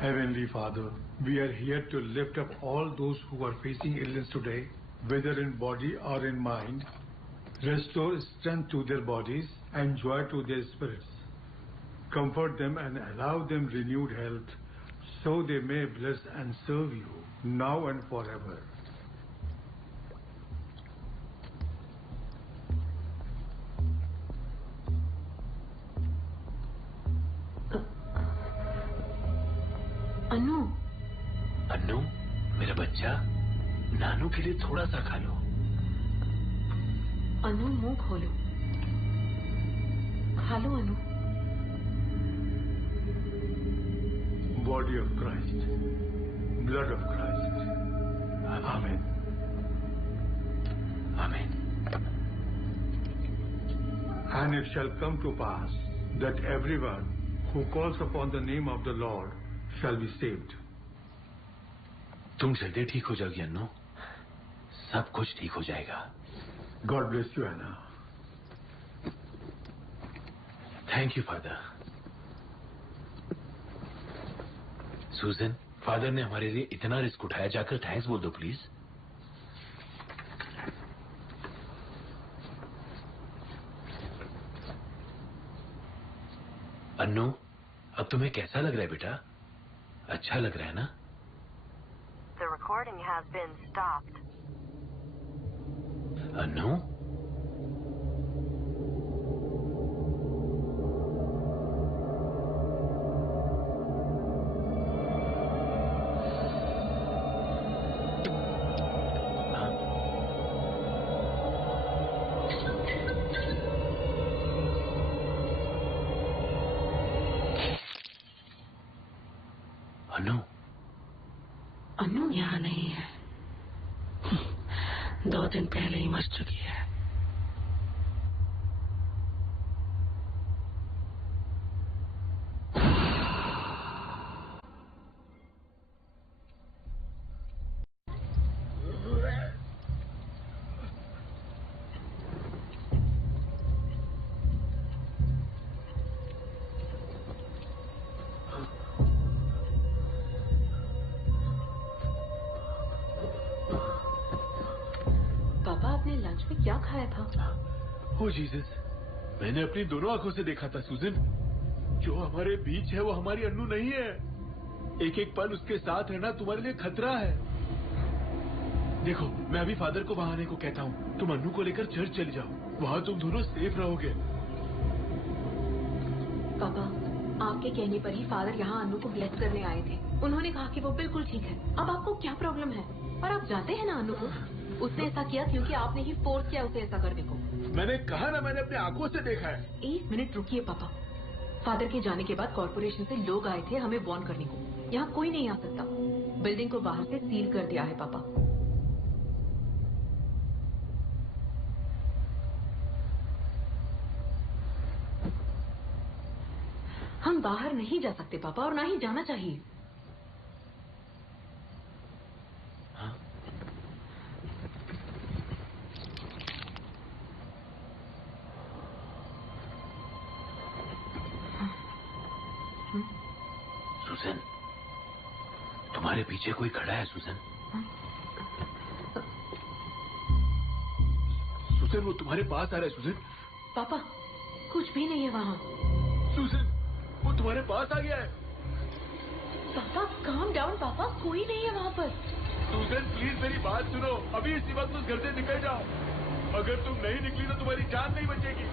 Heavenly Father, we are here to lift up all those who are facing illness today, whether in body or in mind. Restore strength to their bodies and joy to their spirits. Comfort them and allow them renewed health, so they may bless and serve you now and forever. अनु, अन्नू, मेरा बच्चा, नानू के लिए थोड़ा सा खा लो। अनु, मुंह खोलो, खा लो अनु। Body of Christ, blood of Christ. Amen. Amen. And it shall come to pass that everyone who calls upon the name of the Lord shall be saved. तुम जल्दी ठीक हो जाओगी अन्नू, सब कुछ ठीक हो जाएगा। God bless you, Anna. Thank you father. सूजन, फादर ने हमारे लिए इतना रिस्क उठाया, जाकर थैंक्स बोल दो प्लीज। अन्नू, अब तुम्हें कैसा लग रहा है बेटा? अच्छा लग रहा है ना? The recording has been stopped. Annu, Annu, अनु यहाँ नहीं है, 2 दिन पहले ही मर चुकी है। पापा, आपने लंच में क्या खाया था? ओ जीसस, मैंने अपनी दोनों आंखों से देखा था सूजन। जो हमारे बीच है वो हमारी अन्नू नहीं है। एक एक पल उसके साथ रहना तुम्हारे लिए खतरा है। देखो, मैं अभी फादर को वहां आने को कहता हूँ। तुम अन्नू को लेकर चर्च चली जाओ, वहां तुम दोनों सेफ रहोगे। पापा, आपके कहने पर ही फादर यहाँ अनु को ब्लेस करने आए थे। उन्होंने कहा कि वो बिल्कुल ठीक है। अब आपको क्या प्रॉब्लम है? और आप जानते हैं ना अनु को, उसने ऐसा किया क्योंकि आपने ही फोर्स किया उसे ऐसा करने को। मैंने कहा ना, मैंने अपनी आंखों से देखा है। 1 मिनट रुकिए पापा। फादर के जाने के बाद कॉर्पोरेशन से लोग आए थे हमें वार्न करने को। यहाँ कोई नहीं आ सकता। बिल्डिंग को बाहर से सील कर दिया है पापा। हम बाहर नहीं जा सकते पापा, और ना ही जाना चाहिए। सुजन, तुम्हारे पीछे कोई खड़ा है सुजन। सुजन, वो तुम्हारे पास आ रहा है सुजन। पापा, कुछ भी नहीं है वहाँ। सुजन, वो तुम्हारे पास आ गया है। पापा, काम डाउन पापा, कोई नहीं है वहाँ पर। सुजन, प्लीज मेरी बात सुनो। अभी इसी वक्त उस घर से निकल जाओ। अगर तुम नहीं निकली तो तुम्हारी जान नहीं बचेगी।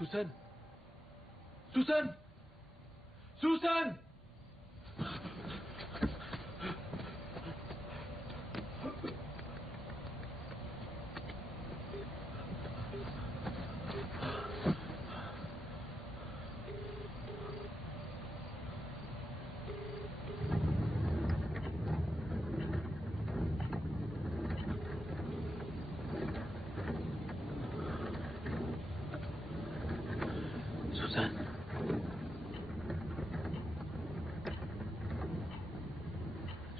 सुसन, सुसन, सुसन!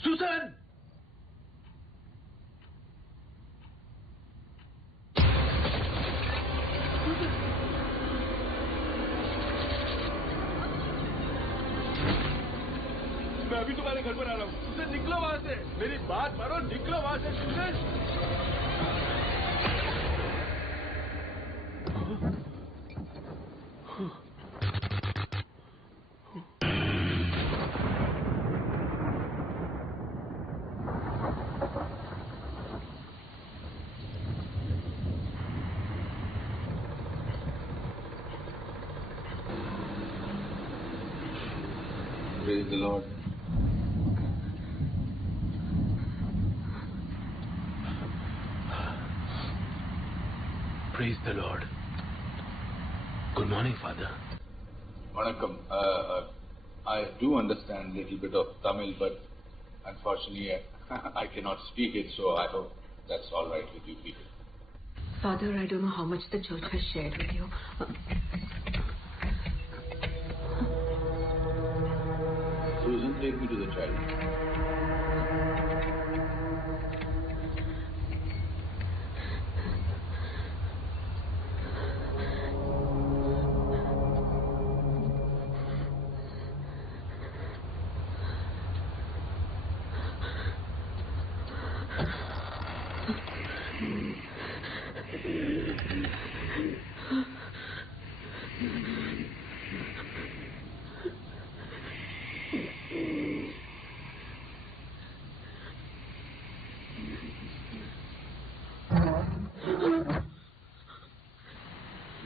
सुसन! मैं अभी तुम्हारे घर पर आ रहा हूँ। सुसन, निकलो वहां से। मेरी बात मानो, निकलो वहां से Susan. the Lord. Praise the Lord. Good morning, Father. Vanakkam. I do understand a little bit of Tamil, but unfortunately I cannot speak it, so I hope that's all right with you people. Father, I don't know how much the church has shared with you. Susan, take me to the child.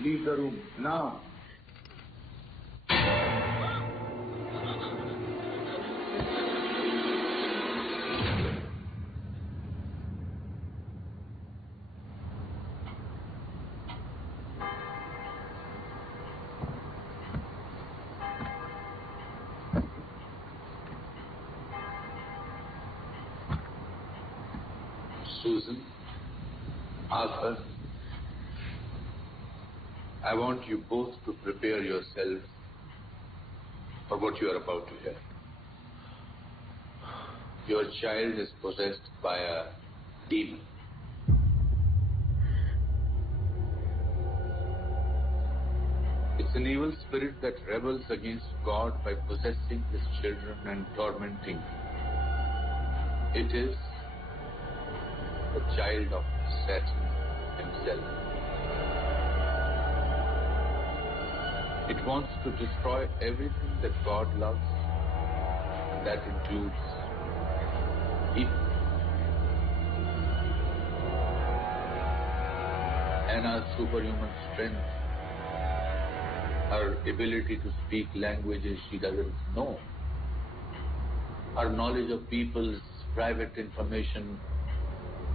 Leave the room now. Susan, Arthur, I want you both to prepare yourselves for what you are about to hear. Your child is possessed by a demon. It's an evil spirit that rebels against God by possessing his children and tormenting them. It is the child of Satan himself. It wants to destroy everything that God loves, and that includes people. Anna's superhuman strength, her ability to speak languages she doesn't know, her knowledge of people's private information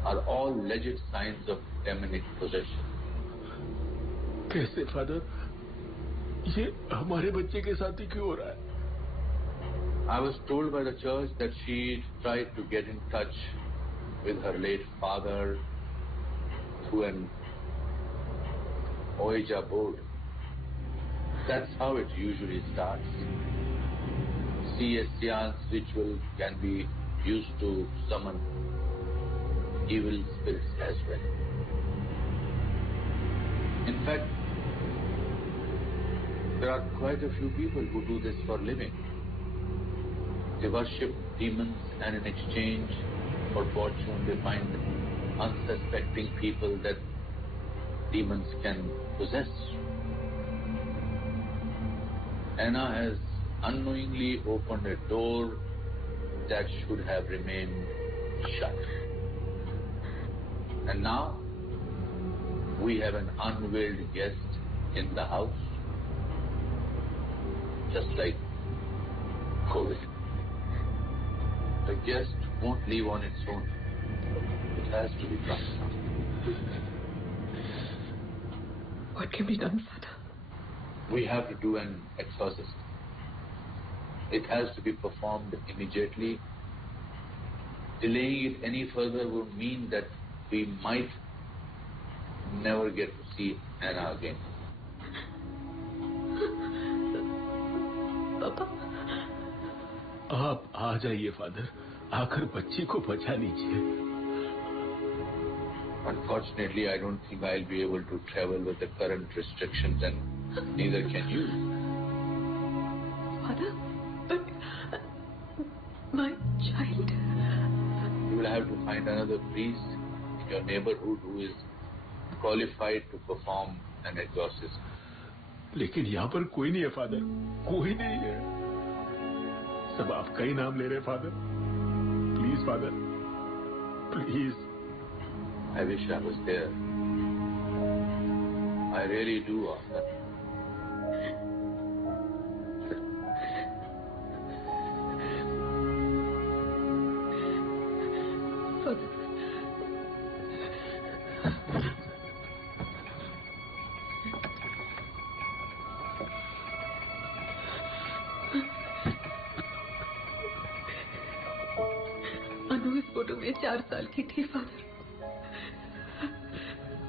are all legit signs of demonic possession. कैसे father? ये हमारे बच्चे के साथ ही क्यों हो रहा है? I was told by the church that she tried to get in touch with her late father through an Ouija board. That's how it usually starts. See, a seance ritual can be used to summon evil spirits as well. In fact, there are quite a few people who do this for a living. They worship demons, and in exchange for fortune they find unsuspecting people that demons can possess. Anna has unknowingly opened a door that should have remained shut. And now we have an unveiled guest in the house, just like COVID. The guest won't leave on its own. It has to be brought down. What can be done, Father? We have to do an exorcism. It has to be performed immediately. Delaying it any further would mean that we might never get to see Anna again. पापा, आप आ जाइए father, आकर बच्ची को बचा लीजिए. Unfortunately, I don't think I'll be able to travel with the current restrictions, and neither can you. Father, but my child. You will have to find another priest in your neighborhood who is qualified to perform an exorcism. लेकिन यहाँ पर कोई नहीं है father, कोई नहीं है. सब आपका ही नाम ले रहे father. Please father, please. I wish I was there. I really do, Arthur. अनु इस फोटो में 4 साल की थी फादर।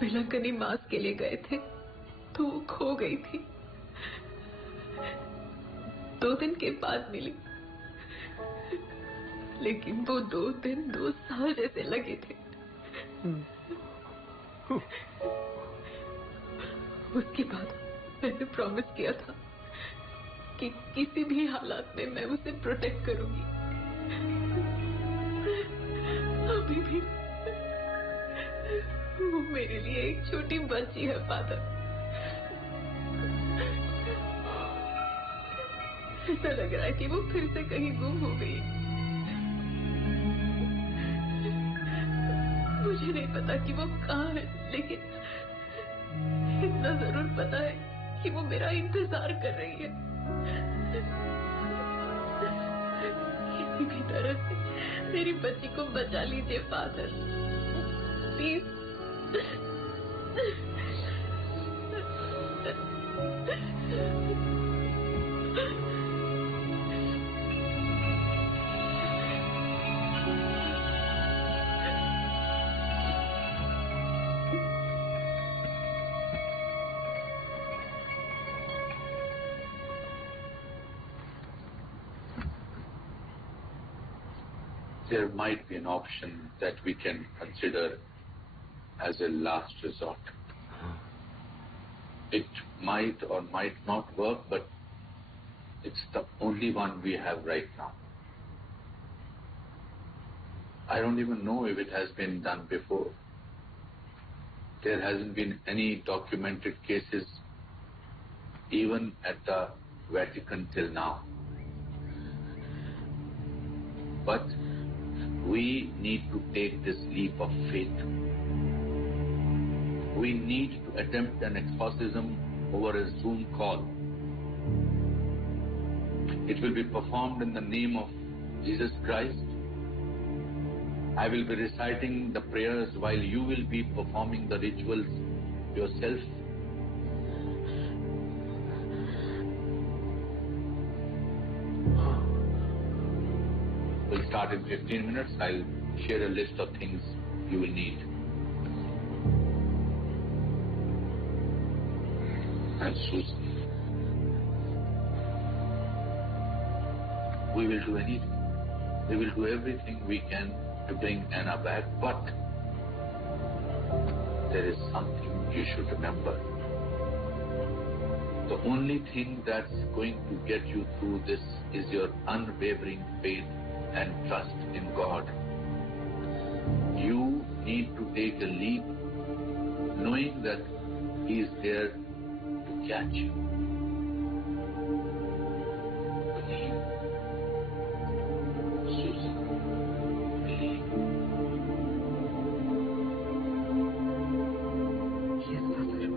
बेलंकनी मास के लिए गए थे तो वो खो गई थी। 2 दिन के बाद मिली, लेकिन वो 2 दिन 2 साल जैसे लगे थे। उसके बाद मैंने प्रॉमिस किया था कि किसी भी हालात में मैं उसे प्रोटेक्ट करूंगी। अभी भी वो मेरे लिए एक छोटी बच्ची है फादर। ऐसा लग रहा है कि वो फिर से कहीं गुम हो गई। मुझे नहीं पता कि वो कहाँ है, लेकिन इतना जरूर पता है कि वो मेरा इंतजार कर रही है। किसी भी तरह से मेरी बच्ची को बचा लीजिए father, please. There might be an option that we can consider as a last resort. It might or might not work, but it's the only one we have right now. I don't even know if it has been done before. There hasn't been any documented cases even at the Vatican till now. But we need to take this leap of faith. We need to attempt an exorcism over a Zoom call. It will be performed in the name of Jesus Christ. I will be reciting the prayers while you will be performing the rituals yourself. We'll start in 15 minutes. I'll share a list of things you will need. And Susan, we will do anything. We will do everything we can to bring Anna back, but there is something you should remember. The only thing that's going to get you through this is your unwavering faith and trust in God. You need to take a leap knowing that He is there to catch you. Believe. Susan, believe. Yes, Father.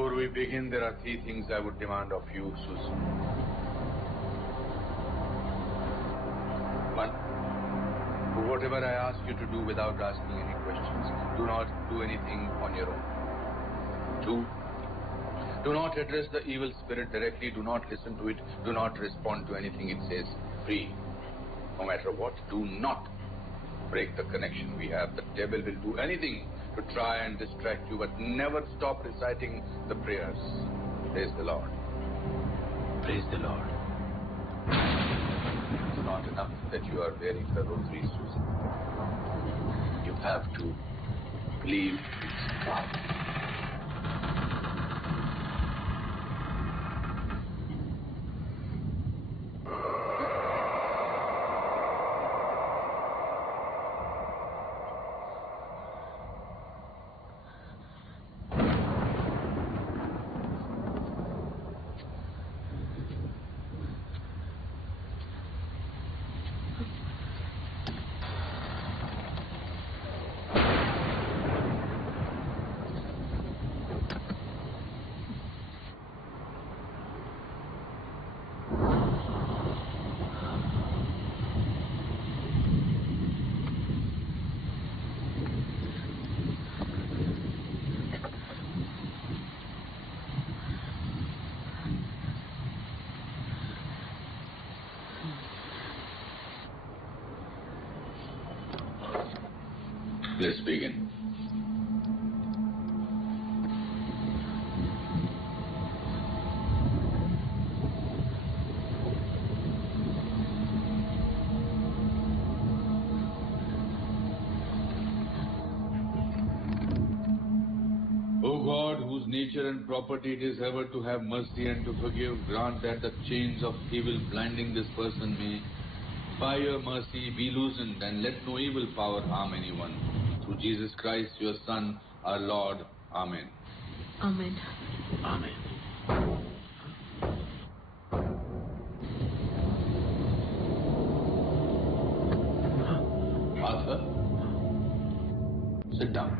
Before we begin, there are 3 things I would demand of you, Susan. 1. Do whatever I ask you to do without asking any questions. Do not do anything on your own. 2. Do not address the evil spirit directly. Do not listen to it. Do not respond to anything it says. 3. No matter what, do not break the connection we have. The devil will do anything to try and distract you, but never stop reciting the prayers. Praise the Lord. Praise the Lord. It's not enough that you are wearing the rosary, Susan. You have to believe in God. Let's begin. O God, whose nature and property it is ever to have mercy and to forgive, grant that the chains of evil blinding this person may, by your mercy, be loosened, and let no evil power harm anyone. Through Jesus Christ, your Son, our Lord. Amen. Amen. Amen. Arthur, sit down.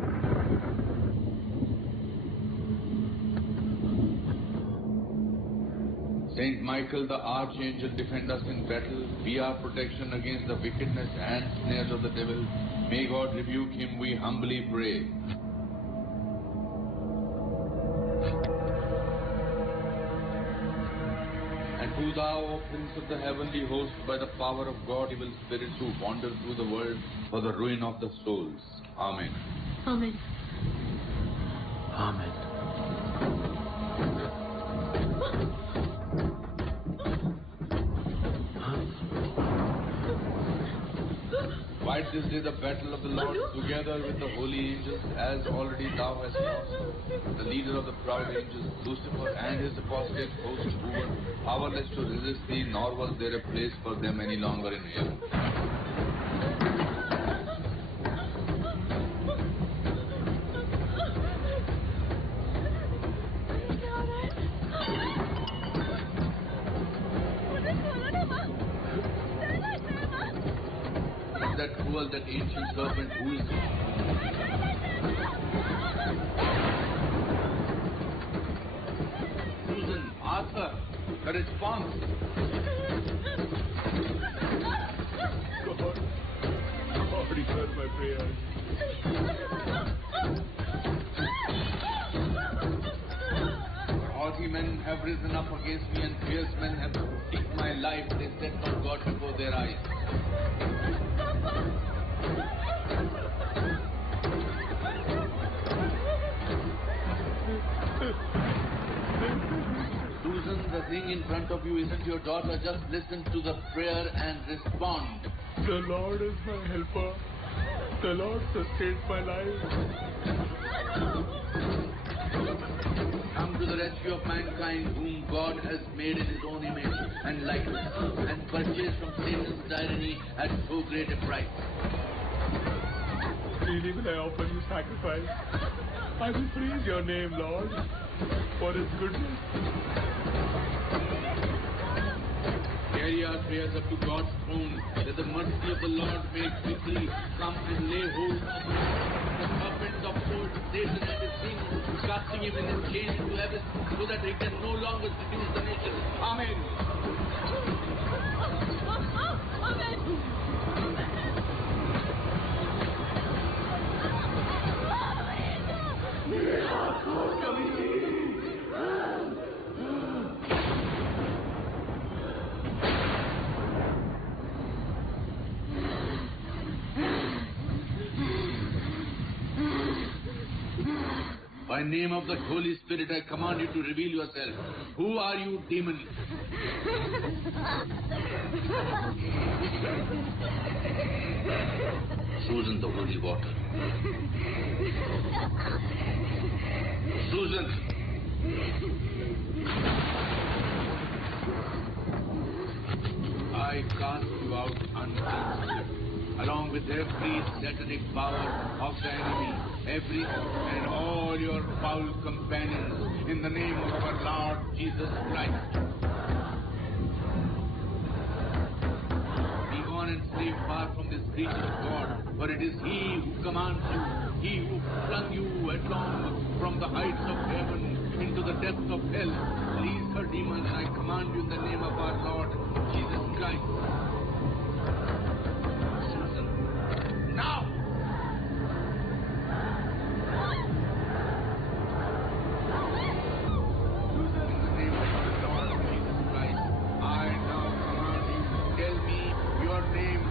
Saint Michael, the Archangel, defend us in battle. Be our protection against the wickedness and snares of the devil. May God rebuke him, we humbly pray. And do thou, O Prince of the heavenly host, by the power of God, evil spirits who wander through the world for the ruin of the souls. Amen. Amen. Amen. Fight this day the battle of the Lord together with the holy angels, as already thou hast caused the leader of the proud angels, Lucifer, and his apostate host, who were powerless to resist thee, nor was there a place for them any longer in hell. That cruel, that ancient serpent, who is Susan, Arthur, the response. God, hear my prayers. Haughty men have risen up against me, and fierce men have taken my life. They set not God before their eyes. Susan, the thing in front of you isn't your daughter. Just listen to the prayer and respond. The Lord is my helper. The Lord sustains my life. Come to the rescue of mankind, whom God has made in his own image and likeness, and purchased from Satan's tyranny at so great a price. Freely will I offer you sacrifice. I will praise your name, Lord, for his goodness. Hear carry our prayers up to God's throne, that the mercy of the Lord may quickly come and lay hold of the serpent of old Satan and his demons, casting him in his chains into heaven, so that he can no longer seduce the nation. Amen. By name of the Holy Spirit, I command you to reveal yourself. Who are you, demon? Susan, the holy water. Susan! I cast you out unclean spirit, along with every satanic power of the enemy, every and all your foul companions, in the name of our Lord Jesus Christ. Be gone and stay far from this creature of God, for it is He who commands you, He who flung you headlong from the heights of heaven into the depths of hell. Please, her demon, I command you in the name of our Lord Jesus Christ. Susan, now! Susan, in the name of our Lord Jesus Christ, I now command you, tell me your name.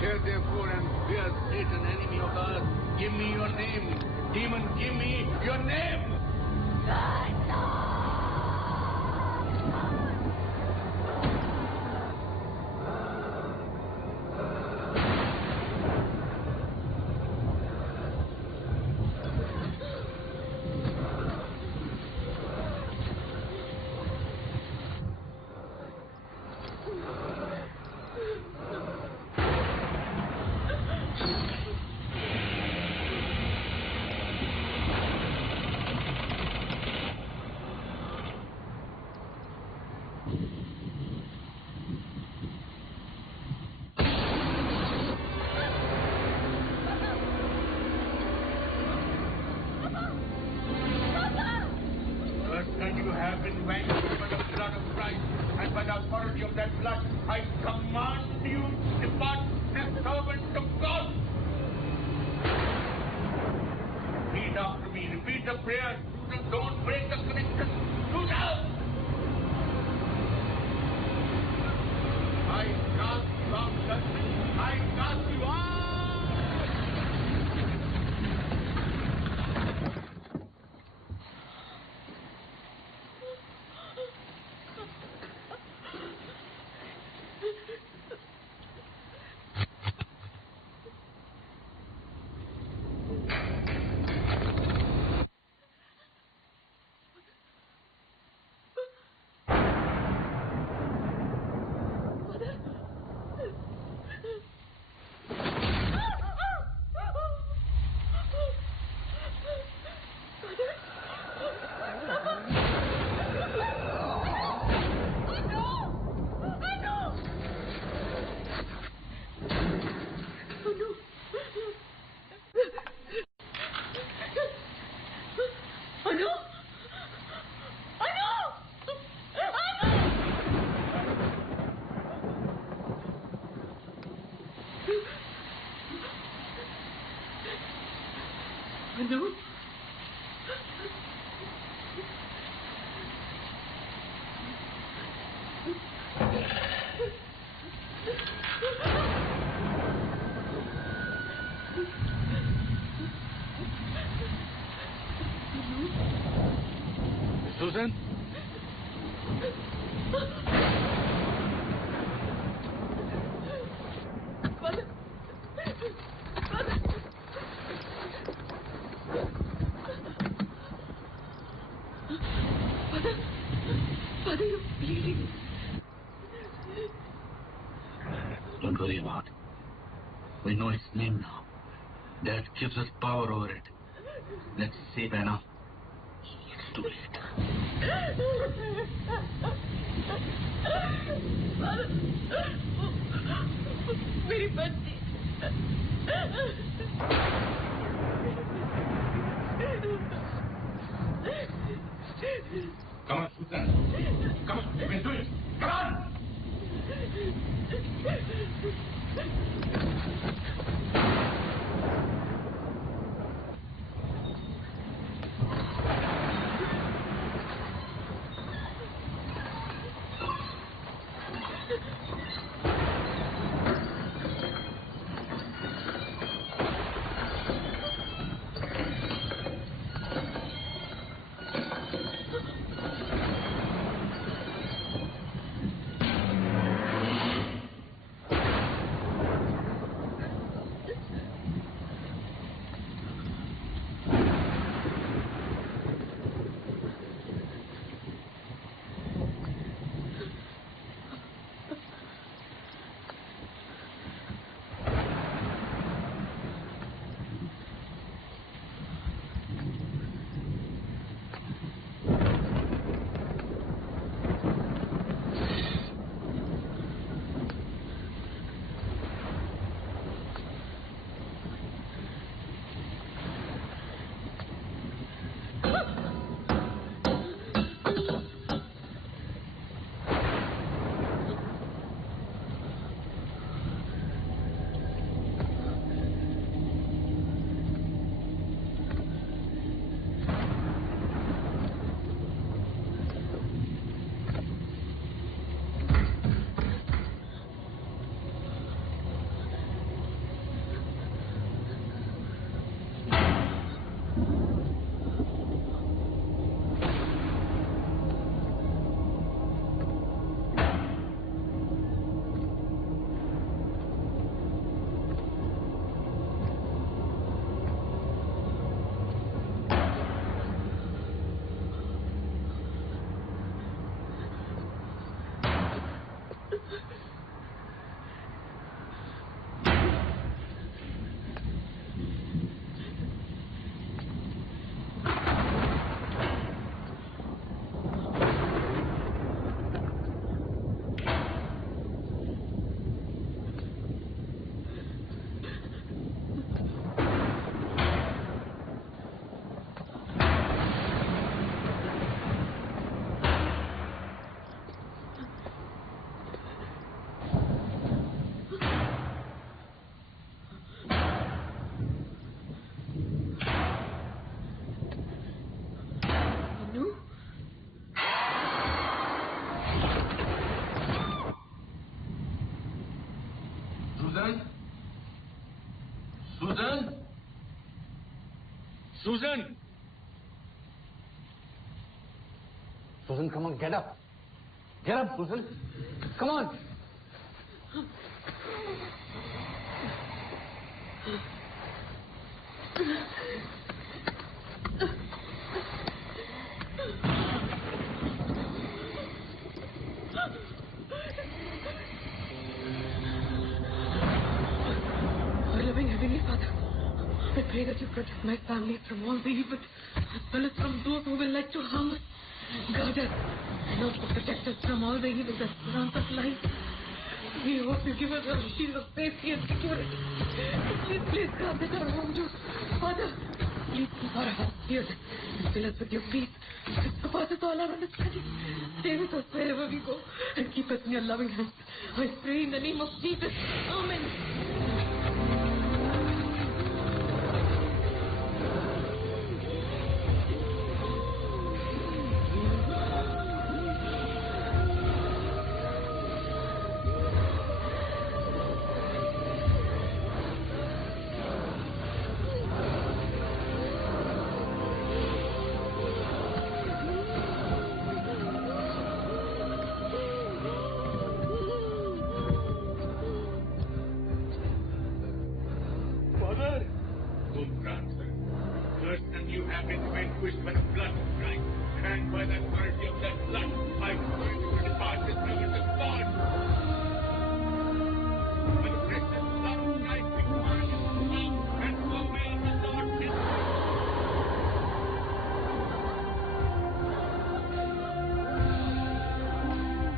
Hear therefore and fear Satan, enemy of us. Give me your name. Demon, give me your name. You have been vanquished by the blood of Christ, and by the authority of that blood, I command you, depart, servant of God. Repeat after me. Repeat the prayer. Don't break the connection. Do now. I cast you out, judgment. I cast you out. Anu? Susan? Father, you're bleeding. Don't worry about it. We know its name now. That gives us power over it. Let's save Anna. It's too late. Father. मेरी बच्ची। Come on, Susan. Come on, you can do it. Come on! Susan! Susan, come on, get up. Get up, Susan. Come on. Our loving Heavenly Father, I pray that you protect my family from all the evil, as well as from those who will like to harm us. Guard us, and also protect us from all the evil that surrounds us life. We hope you give us a shield of safety and security. Please guard us our home too. Father, please keep our hearts sealed and fill us with your peace. Surpasses all our understanding. Stay with us wherever we go and keep us in your loving hands. I pray in the name of Jesus. Amen.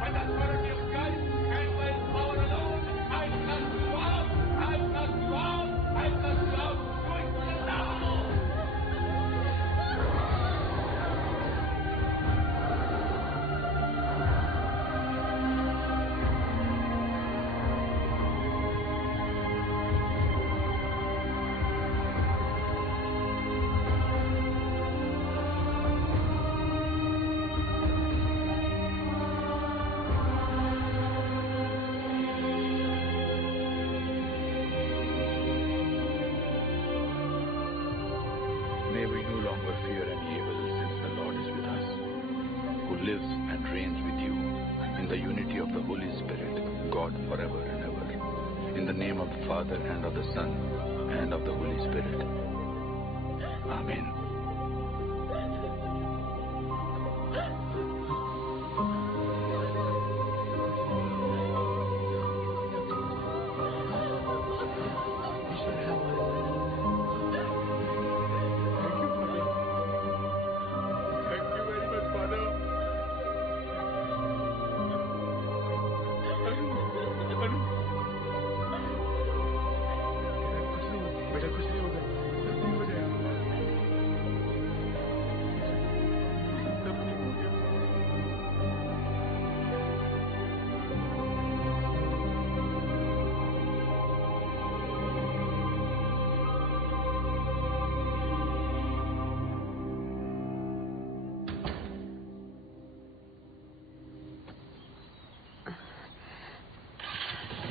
By the authority of God and by the power lives and reigns with you in the unity of the Holy Spirit, God forever and ever. In the name of the Father and of the Son and of the Holy Spirit. Amen.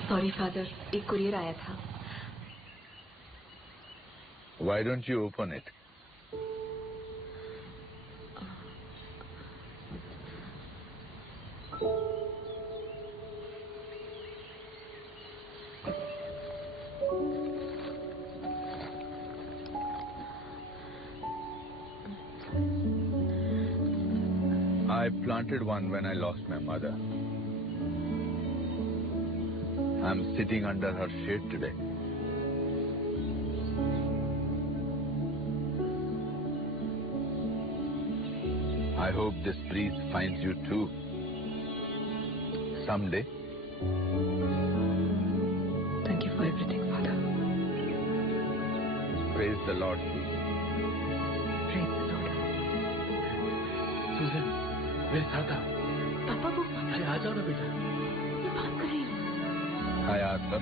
Sorry father, एक courier आया था. Why don't you open it? I planted one when I lost my mother. I'm sitting under her shade today. I hope this breeze finds you too. Someday. Thank you for everything, Father. Praise the Lord. Praise the Lord. सुजन, मेरे साथ आओ. पापा को अरे आ जाओ ना बेटा. मैं बात कर रही हूँ. Hi, Arthur.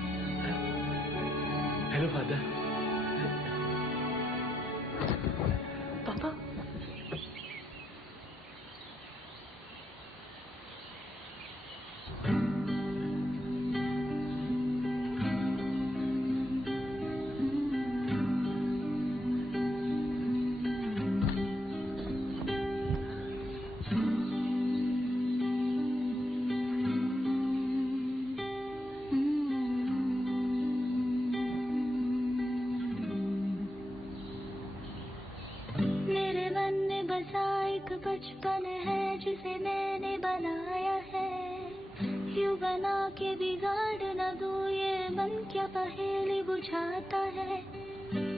Hello, Father. पापा. बचपन है जिसे मैंने बनाया है, यूं बना के बिगाड़ न दूं ये मन क्या पहेली बुझाता है.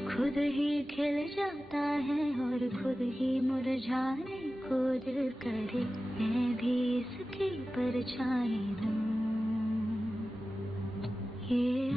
खुद ही खिल जाता है और खुद ही मुरझाने को दिल करे, मैं भी इसकी परछाई हूँ. ये